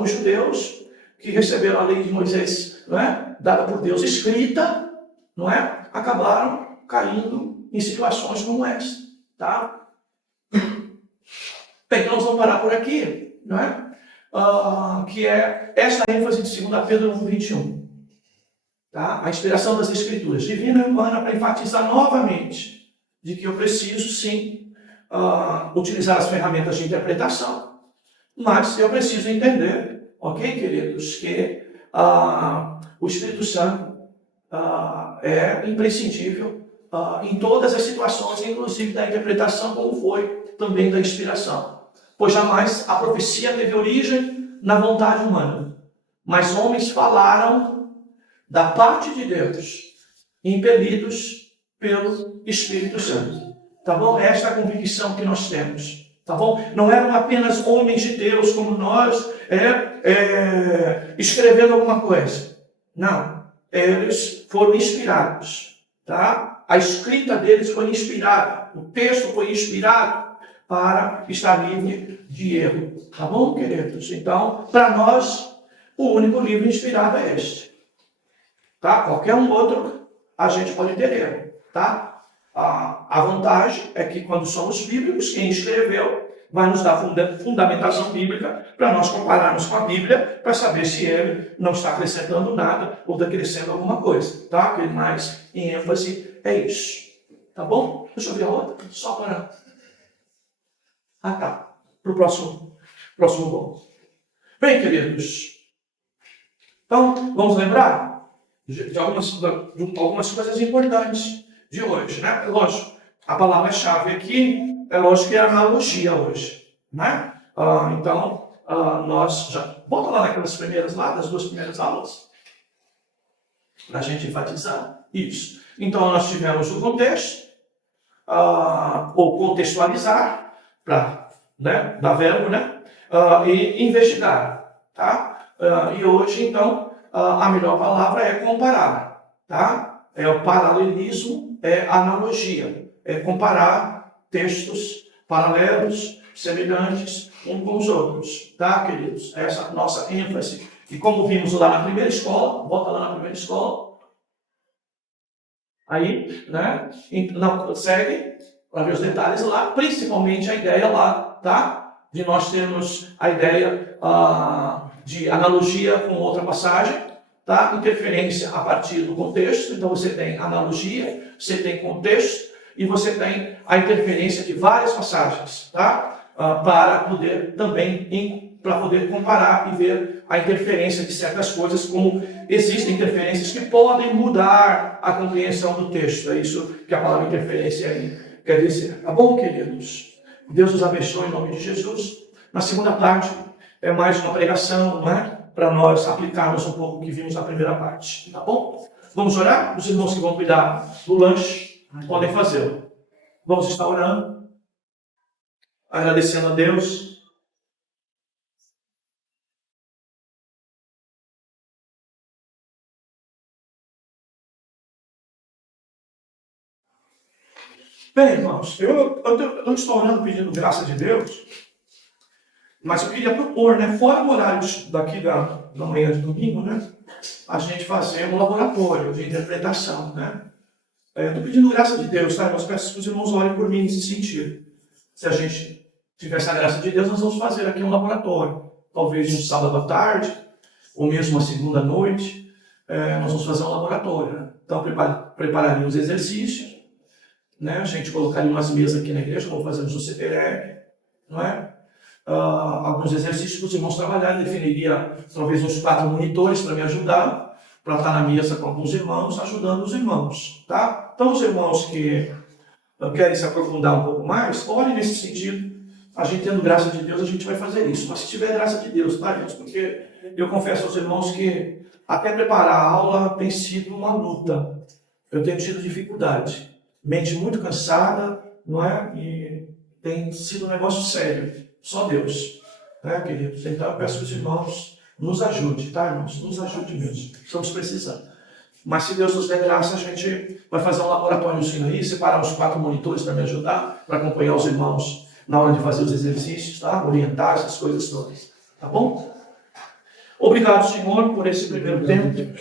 os judeus que receberam a lei de Moisés, não é? Dada por Deus, escrita, não é? Acabaram caindo em situações como essa. Tá? Bem, então nós vamos parar por aqui, não é? Que é esta ênfase de 2 Pedro 1:21. Tá? A inspiração das Escrituras, divina e humana, para enfatizar novamente de que eu preciso, sim, utilizar as ferramentas de interpretação, mas eu preciso entender, ok, queridos, que o Espírito Santo é imprescindível em todas as situações, inclusive da interpretação, como foi também da inspiração. Pois jamais a profecia teve origem na vontade humana, mas homens falaram da parte de Deus, impelidos pelo Espírito Santo. Tá bom? Esta é a convicção que nós temos. Tá bom? Não eram apenas homens de Deus como nós, escrevendo alguma coisa. Não. Eles foram inspirados. Tá? A escrita deles foi inspirada. O texto foi inspirado para estar livre de erro. Tá bom, queridos? Então, para nós, o único livro inspirado é este. Tá? Qualquer um outro a gente pode ter erro, tá? A vantagem é que quando somos bíblicos, quem escreveu vai nos dar fundamentação bíblica para nós compararmos com a Bíblia para saber se ele não está acrescentando nada ou decrescendo alguma coisa, tá? Mas em ênfase é isso, tá bom? Deixa eu ver a outra, só para... tá. Para o próximo bloco. Bem, queridos, então vamos lembrar de algumas coisas importantes de hoje, né? Lógico, a palavra-chave aqui é lógico que é analogia hoje, né? Então, nós já... Volta lá naquelas primeiras lá, das 2 primeiras aulas, para a gente enfatizar isso. Então, nós tivemos o contexto, ou contextualizar, para, né, dar verbo, né? E investigar, tá? E hoje, então, a melhor palavra é comparar, tá? É o paralelismo, é analogia, é comparar textos paralelos, semelhantes, uns com os outros, tá, queridos? Essa é a nossa ênfase. E como vimos lá na primeira escola, volta lá na primeira escola, aí, né? Segue para ver os detalhes lá, principalmente a ideia lá, tá? de nós termos a ideia de analogia com outra passagem, tá? Interferência a partir do contexto. Então você tem analogia, você tem contexto e você tem a interferência de várias passagens, tá? Para poder também comparar e ver a interferência de certas coisas, como existem interferências que podem mudar a compreensão do texto. É isso que a palavra interferência aí quer dizer. Tá bom, queridos? Deus nos abençoe em nome de Jesus. Na segunda parte é mais uma pregação, não é? Para nós aplicarmos um pouco o que vimos na primeira parte. Tá bom? Vamos orar? Os irmãos que vão cuidar do lanche podem fazê-lo. Vamos estar orando, agradecendo a Deus. Bem, irmãos, eu não estou orando pedindo graça de Deus, mas eu queria propor, né, fora do horário daqui da manhã de domingo, né, a gente fazer um laboratório de interpretação, né. Estou pedindo graça de Deus, tá? Eu peço que os irmãos orem por mim nesse sentido. Se a gente tiver essa graça de Deus, nós vamos fazer aqui um laboratório. Talvez um sábado à tarde, ou mesmo uma segunda noite, nós vamos fazer um laboratório, né? Então, prepararíamos exercícios, né? A gente colocaria umas mesas aqui na igreja, como fazemos no CPREC, não é? Alguns exercícios para os irmãos trabalharem, definiria talvez uns 4 monitores para me ajudar, para estar na mesa com alguns irmãos, ajudando os irmãos, tá? Então, os irmãos que querem se aprofundar um pouco mais, olhem nesse sentido. A gente tendo graça de Deus, a gente vai fazer isso. Mas se tiver graça de Deus, tá, irmãos? Porque eu confesso aos irmãos que até preparar a aula tem sido uma luta. Eu tenho tido dificuldade. Mente muito cansada, não é? E tem sido um negócio sério. Só Deus, né, queridos? Então eu peço que os irmãos nos ajude, tá, irmãos? Nos ajude mesmo. Estamos precisando. Mas se Deus nos der graça, a gente vai fazer um laboratóriozinho aí, separar os 4 monitores para me ajudar, para acompanhar os irmãos na hora de fazer os exercícios, tá? Orientar essas coisas todas. Tá bom? Obrigado, Senhor, por esse primeiro tempo.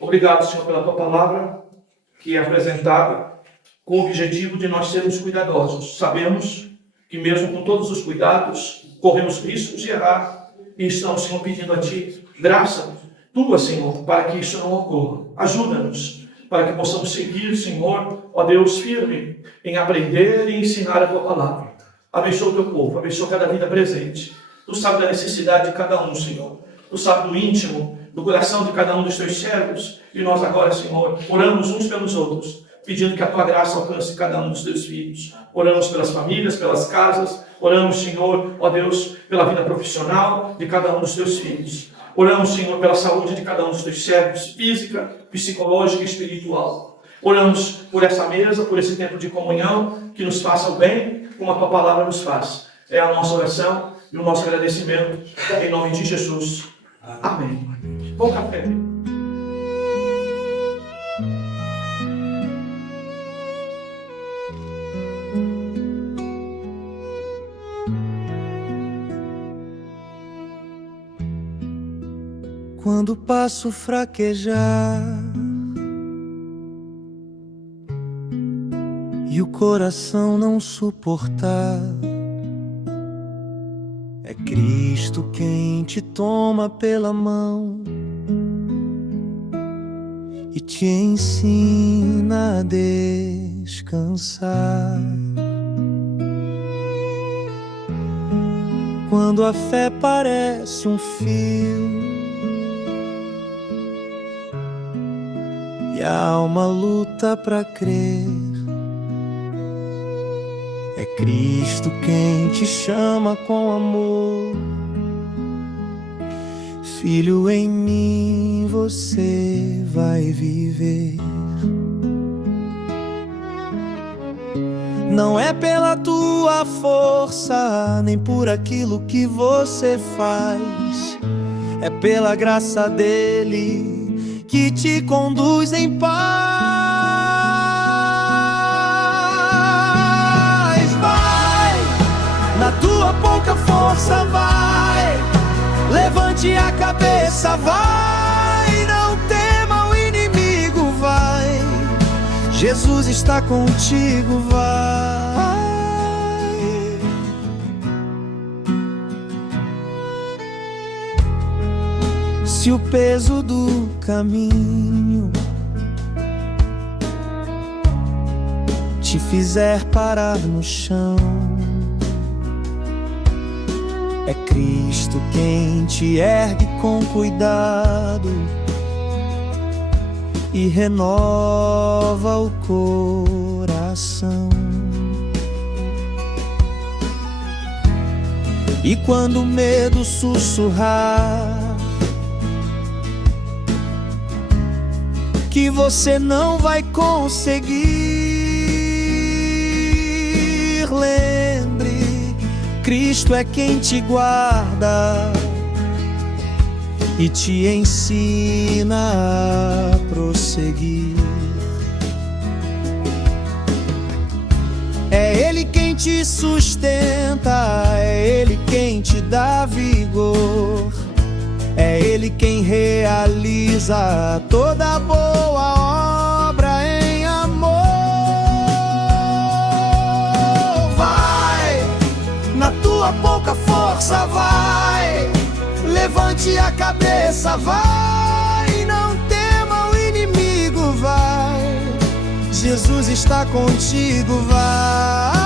Obrigado, Senhor, pela tua palavra, que é apresentada com o objetivo de nós sermos cuidadosos. Sabemos que mesmo com todos os cuidados, corremos riscos de errar e estamos, Senhor, pedindo a Ti graça Tua, Senhor, para que isso não ocorra. Ajuda-nos para que possamos seguir, Senhor, ó Deus, firme em aprender e ensinar a Tua palavra. Abençoa o Teu povo, abençoa cada vida presente. Tu sabes da necessidade de cada um, Senhor. Tu sabes do íntimo, do coração de cada um dos Teus servos. E nós agora, Senhor, oramos uns pelos outros, pedindo que a Tua graça alcance cada um dos Teus filhos. Oramos pelas famílias, pelas casas. Oramos, Senhor, ó Deus, pela vida profissional de cada um dos Teus filhos. Oramos, Senhor, pela saúde de cada um dos Teus servos, física, psicológica e espiritual. Oramos por essa mesa, por esse tempo de comunhão, que nos faça o bem, como a Tua palavra nos faz. É a nossa oração e o nosso agradecimento, em nome de Jesus. Amém. Bom café. Quando passo fraquejar e o coração não suportar, é Cristo quem te toma pela mão e te ensina a descansar. Quando a fé parece um fio e a alma luta pra crer, é Cristo quem te chama com amor. Filho, em mim você vai viver. Não é pela tua força, nem por aquilo que você faz, é pela graça dele que te conduz em paz. Vai, na tua pouca força, vai, levante a cabeça, vai, não tema o inimigo, vai, Jesus está contigo, vai. Se o peso do caminho te fizer parar no chão, é Cristo quem te ergue com cuidado e renova o coração. E quando o medo sussurrar que você não vai conseguir, lembre, Cristo é quem te guarda e te ensina a prosseguir. É Ele quem te sustenta, é Ele quem te dá vigor, é Ele quem realiza toda boa obra em amor. Vai, na tua pouca força, vai, levante a cabeça, vai, não tema o inimigo, vai, Jesus está contigo, vai.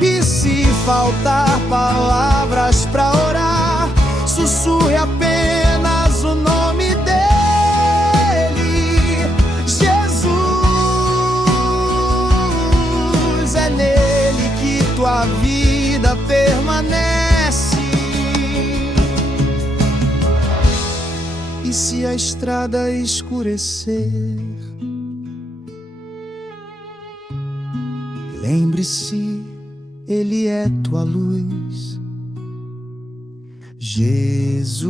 E se faltar palavras pra orar, sussurre apenas o nome dele, Jesus. É nele que tua vida permanece. E se a estrada escurecer, lembre-se, Ele é tua luz. Jesus,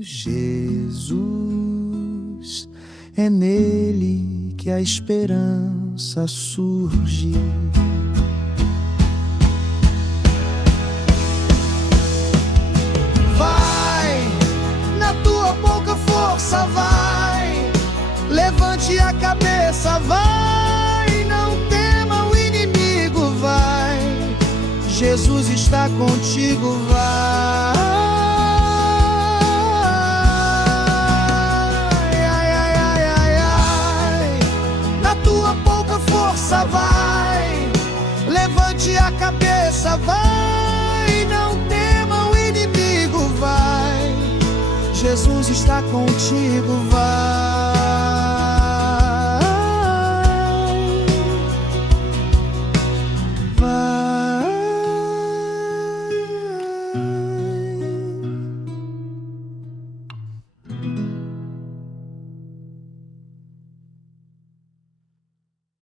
Jesus, é nele que a esperança surge. Vai, na tua pouca força, vai, levante a cabeça, vai, não tema o inimigo, vai, Jesus está contigo, vai. Na tua pouca força, vai, levante a cabeça, vai, não tema o inimigo, vai, Jesus está contigo, vai.